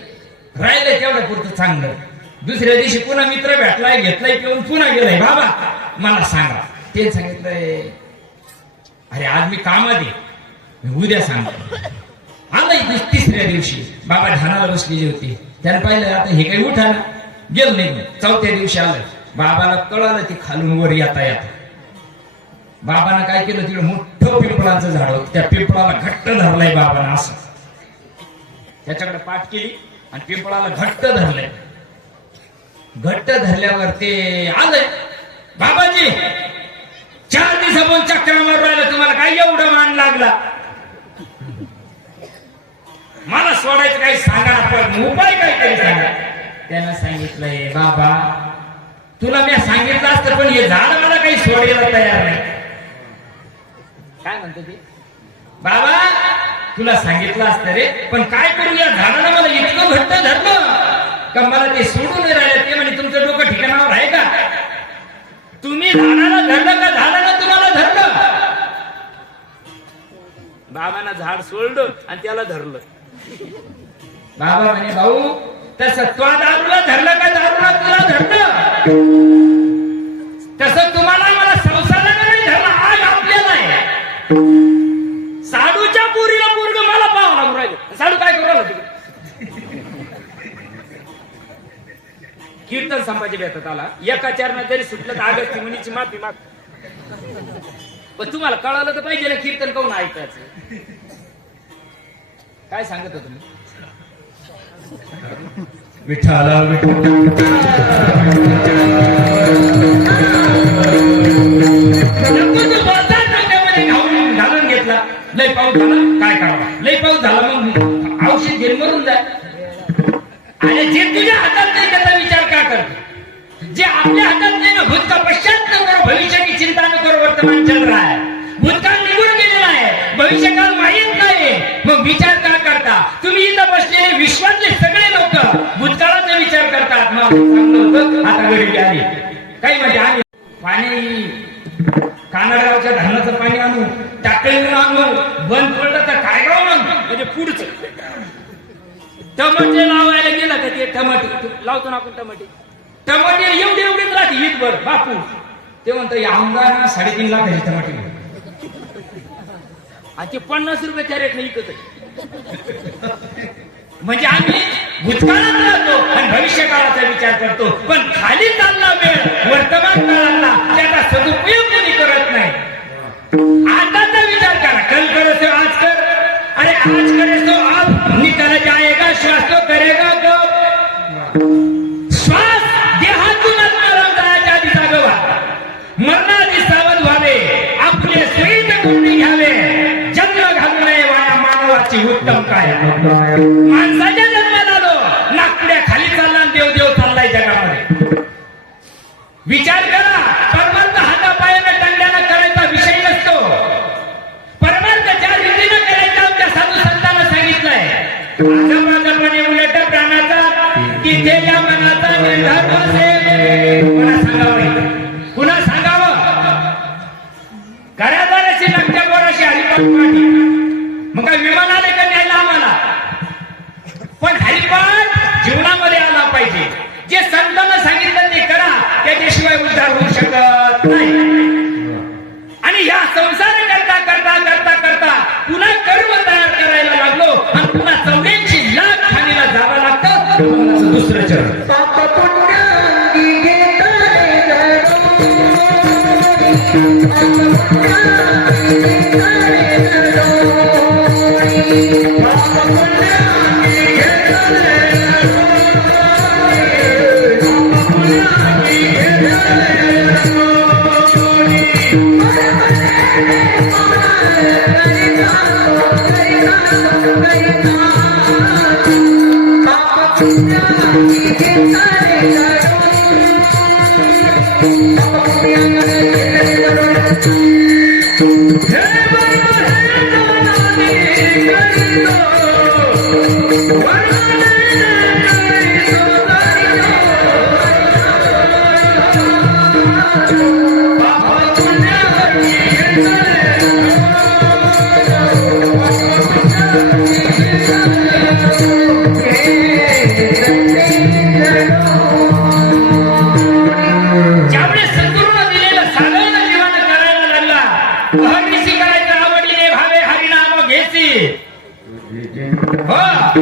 राहिलंय तेवढं पुरतं चांगलं. दुसऱ्या दिवशी पुन्हा मित्र भेटलाय घेतलाय पिऊन पुन्हा गेलाय. बाबा मला सांगा. ते सांगितलंय अरे आज मी कामात आहे मी उद्या सांगतो. आलंय तिसऱ्या दिवशी बाबा ध्यानाला बसलेली होती. त्याने पाहिलं आता हे काही उठा ना गेलं नाही. चौथ्या दिवशी आलं, बाबाला कळालं ती खालून वर येता येत. बाबानं काय केलं, तिकडे मोठं पिंपळाचं झाड होतं, त्या पिंपळाला घट्ट धरलंय बाबानं असं. त्याच्याकडे पाठ केली आणि पिंपळाला घट्ट धरलंय. घट्ट धरल्यावर ते आलंय, बाबाजी 4 दिवसापासून चक्कर मारून राहिलं, तुम्हाला काय एवढं मान लागला, मला सोडायचं काही सांगा, पण उपाय काहीतरी सांगा. त्यानं सांगितलंय, बाबा तुला मी सांगितलं असतं, पण हे झाड मला काही सोडायला तयार नाही. काय म्हणतो ते, बाबा तुला सांगितलं असतं रे, पण काय करू, या झाडाला मला इतकं घट्ट धरलं का मला ते सोडून नाही राहिलं. ते म्हणे तुमचं डोकं ठिकाणावर आहे का, तुम्ही झाडाला धरलं का झाडाला तुम्हाला धरलं. बाबांना झाड सोडलं आणि त्याला धरलं. बाबा म्हणे, भाऊ तसं तो दारूला धरलं का दारूला तुला धरलं, तसं तुम्हाला मला संसाराला नाही धरलं, आग आपल्याला आहे. साडूच्या पुरीला पोरग मला पाहावं लागून राहिलं. साडू काय करू राहिला तिकडे. कीर्तन संभाजी भेटत आला, एका चरणात जरी सुटलं तर आगस्ती मुनीची माफी माग. पण तुम्हाला कळालं तर पाहिजे ना कीर्तन कोण ऐकायचं. काय सांगत होता तुम्ही, विठाला घालून घेतला. लय पाऊस झाला, काय करावा, लय पाऊस झाला, मग औषध घेऊन मरून जाय. आणि जे तुझ्या हातात नाही त्याचा विचार का करतो, जे आपल्या हातात नाही ना, भूतकाळ पश्चात न करो, भविष्याची चिंता न करो, वर्तमान चल रहा है. भूतकाळ निघून गेलेला आहे, भविष्यकाळ माहीत नाही, मग विचार का करता. तुम्ही इथं बसलेले विश्वातले सगळे लोक भूतकाळाचा विचार करतात. मग चांगलं होतं, आता गरीबी आली, काही म्हणजे आम्ही पाणी कानाडगावच्या धरणाचं पाणी आणू, टाकळीवर आणू, बंद पडलं तर काय गाव म्हणजे पुढचं. टमाटे लावायला गेला का ते टमाटे लावतो ना आपण, टमाटे एवढे एवढेच राहते ईदभर. बापू ते म्हणतो आमदार 3.5 लाखाची टमाटे, आणि ते 50 रुपयाच्या रेटने विकत. म्हणजे आम्ही भूतकाळात राहतो आणि भविष्य काळाचा विचार करतो, पण खाली चालला वेळ वर्तमान काळातला त्याचा सदुपयोग कोणी करत नाही. आताचा विचार करा, कल करे तो आज कर, अरे आज करे तो अब निकल जाएगा, श्वास तो करेगा कब. श्वास देहातून आत्माराम जायच्या आधी जागवा, मरणाआधी सावध व्हावे, आपले स्वीट गुंडी घ्यावे. जन्म घालू नये वाया मानवाची उत्तम काय. माणसाच्या जन्माला आलो, नाकड्या खाली चालला आणि देव देव चाललाय जगामध्ये. विचार करा, परमार्थ हातापायानं टंगल्यानं करायचा विषय नसतो. परमार्थ ज्या रीतीनं करायचा त्या साधू संतांना सांगितलंय. आजपाजपणे उलट प्राणाचा तिथे या मनाचा निर्धार असेल. कुणा सांगावं, कुणा सांगावं. घरादाराशी नकट्या बोराशी हरिपाठ पाठी, मग काय विमान आले का न्यायला आम्हाला, पण हरिपाठ जीवनामध्ये आला पाहिजे. जे संतांना सांगितलं ते करा, त्याच्याशिवाय उद्धार होऊ शकत नाही. आणि या संसार करता करता करता करता पुन्हा कर्म तयार करायला लागलो आणि पुन्हा 84 लाख खाणीला जावं लागतं. दुसरं चरण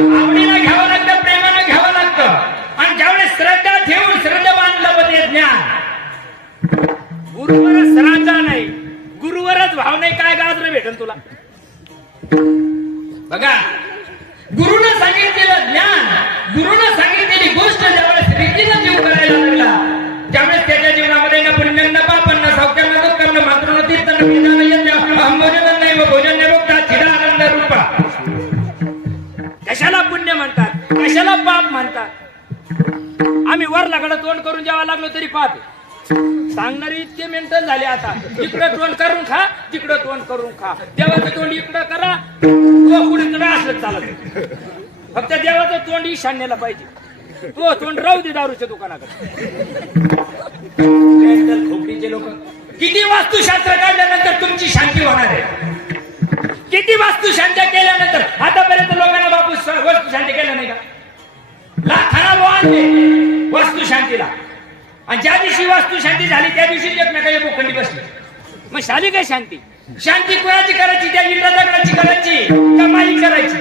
आवडीनं घ्यावं लागतं, प्रेमानं घ्यावं लागतं. आणि ज्यावेळेस श्रद्धा ठेवून तुला. बघा, गुरुनं सांगितलेलं ज्ञान, गुरुनं सांगितलेली गोष्ट ज्यावेळेस रीतीनं जीव करायला लागला, त्यावेळेस त्याच्या जीवनामध्ये न पुण्यं न पापं न सौख्यं न दुःखं न मातृ न तीर्थ न पिता न यज्ञ अहं भोजनं नैव भोजनं भोक्ता चिदानंद रूपा. कशाला पुण्य म्हणतात, कशाला पाप म्हणतात? आम्ही वरलाकडे तोंड करून जेव्हा लागलो तरी पाप आहे. सांगणारे इतके मेंटल झाले आता, इकडं तोंड करून खा, तिकडं तोंड करून खा. देवाचं तोंड इकडं करा, तो पुढीकडे असलं चालत. फक्त देवाचं तोंड ईशान्येला पाहिजे, तो तोंड राहू दे दारूच्या दुकानाकडे. मेंटल खोपडीचे लोक. किती वास्तुशास्त्र काढल्यानंतर तुमची शांती होणार आहे? किती वास्तुशांती केल्यानंतर? आतापर्यंत लोकांना बापू वास्तुशांती केलं नाही का? लाखाना आणले वास्तुशांतीला, आणि ज्या दिवशी वास्तुशांती झाली त्या दिवशी एकमेकाच्या बोखंडी बसली. मग झाली काय शांती? शांती कोणाची करायची? त्या इंद्र दगडाची करायची का माई करायची?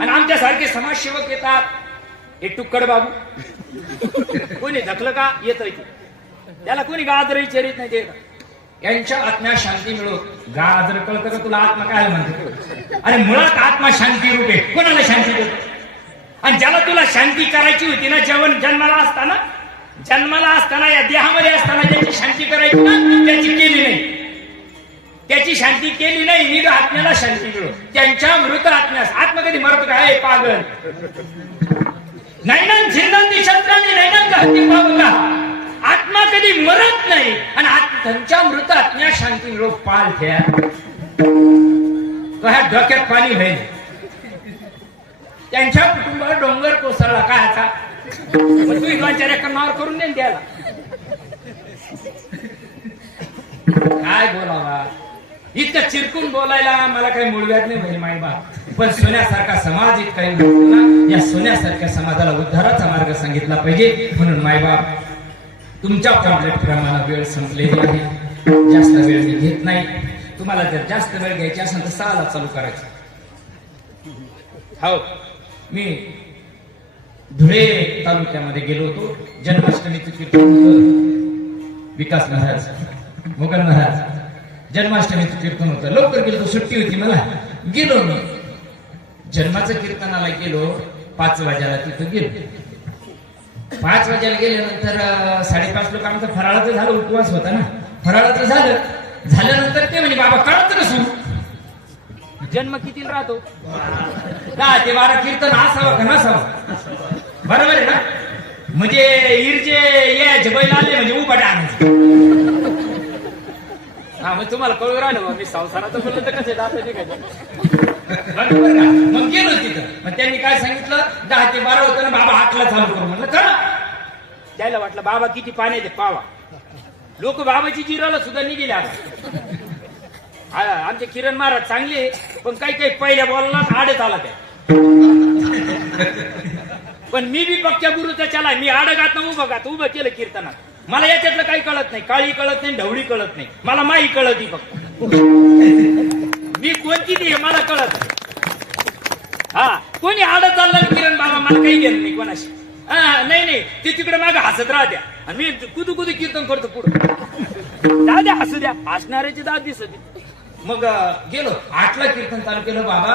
आणि आमच्यासारखे समाजसेवक येतात, हे टुक्कड बाबू कोणी धकलं का येतोय, त्याला कोणी गाजरही चरित नाही देत. यांच्या आत्म्या शांती मिळो. गाजर कळतं का तुला आत्मा काय म्हणतो? आणि मुळात आत्मा शांती रूपे. कोणाला शांती देतो? आणि ज्याला तुला शांती करायची होती ना, जन्माला असताना या देहामध्ये असताना ज्याची शांती करायची ना, त्याची केली नाही. त्याची शांती केली नाही, निघ आत्म्याला शांती मिळो. त्यांच्या मृत आत्म्यास, आत्मा कधी मरत काय पागल नाही ना, झिंदंती शस्त्राने नाही ना हत्ती पावला. आत्मा कधी मरत नाही, आणि त्यांच्या मृत आत्म्या शांती मिळो. पाल ठ्या डोक्यात पाणी होईल. त्यांच्या कुटुंबावर डोंगर कोसळला काय आता? तू 2-4 एकर नावर करून देईन त्याला. काय बोलावा? इतकं चिरकून बोलायला मला काही मुळव्यात नाही होईल माई बाप. पण सोन्यासारखा समाज इतका ना, या सोन्यासारख्या समाजाला उद्धाराचा मार्ग सांगितला पाहिजे. म्हणून मायबाप, तुमच्या पॉम्पलेट प्रमाणे वेळ संपलेली आहे. जास्त वेळ मी घेत नाही. तुम्हाला जर जास्त वेळ घ्यायची असेल तर 6ला चालू करायचं. हो, मी धुळे तालुक्यामध्ये गेलो होतो. जन्माष्टमीचं कीर्तन होतं. विकास महाराज, मोगल महाराज, जन्माष्टमीचं कीर्तन होतं. लवकर गेलो, सुट्टी होती मला. गेलो मी जन्माचं कीर्तनाला गेलो. 5 वाजायला तिथं गेलो. 5 वाजायला गेल्यानंतर 5:30 लोक आमचं फराळाचं झालं. उपवास होता ना, फराळाचं झाल्यानंतर ते म्हणजे बाबा कळत कसं जन्म कितीला राहतो? 10 ते 12 कीर्तन असावं का नसावं? बरोबर आहे ना? म्हणजे इरचे यायचे बैल आले म्हणजे उभा आणायचं. हा, मग तुम्हाला कळू राहिलं मी संसाराचं बोललं तर कसं जातं ते काय. बरोबर ना? मग गेलो तिथं. मग त्यांनी काय सांगितलं, 10 ते 12 होतं ना बाबा, 8ला चालू करू म्हणलं. करा. त्याला वाटलं बाबा किती पाणी ते पावा. लोक बाबाची जिराला सुद्धा निघेले आता. आमचे किरण महाराज चांगले, पण काही पहिल्या बॉलला आडत आला त्या. पण मी बी पक्क्या गुरुचा चला, मी आडगात ना उभं केलं कीर्तनात. मला याच्यातलं काही कळत नाही. काळी कळत नाही, ढवळी कळत नाही. मला माई कळत फक्त. मी कोणती ती मला कळत. हा, कोणी आडत चाललं किरण बाबा मला काही घेणं नाही कोणाशी. नाही ते तिकडे मागे हसत राहत्या आणि मी कुदू कीर्तन करतो पुढं. दाद्या हसू द्या, हसणाऱ्याची दाद दिसत. मग गेलो. 8ला कीर्तन चालू केलं. बाबा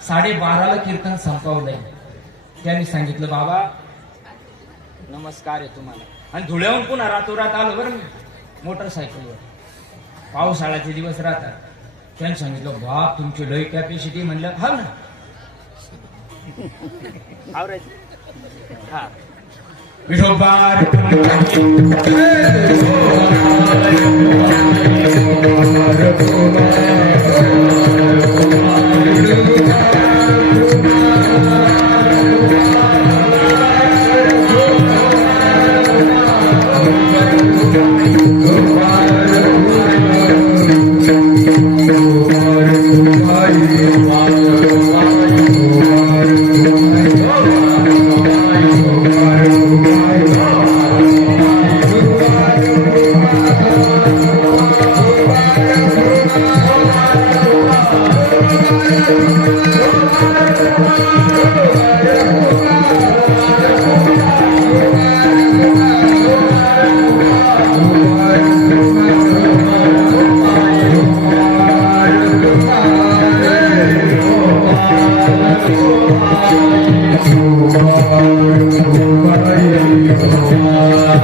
12:30ला कीर्तन संपवलंय. त्यांनी सांगितलं बाबा नमस्कार आहे तुम्हाला. आणि धुळ्याहून पुन्हा रातोरात आलो बरं मी मोटरसायकलवर. पावसाळ्याचे दिवस राहतात. त्यांनी सांगितलं बाप तुमची लय कॅपॅसिटी. म्हणलं हा ना, हा विठोबार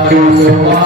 Hare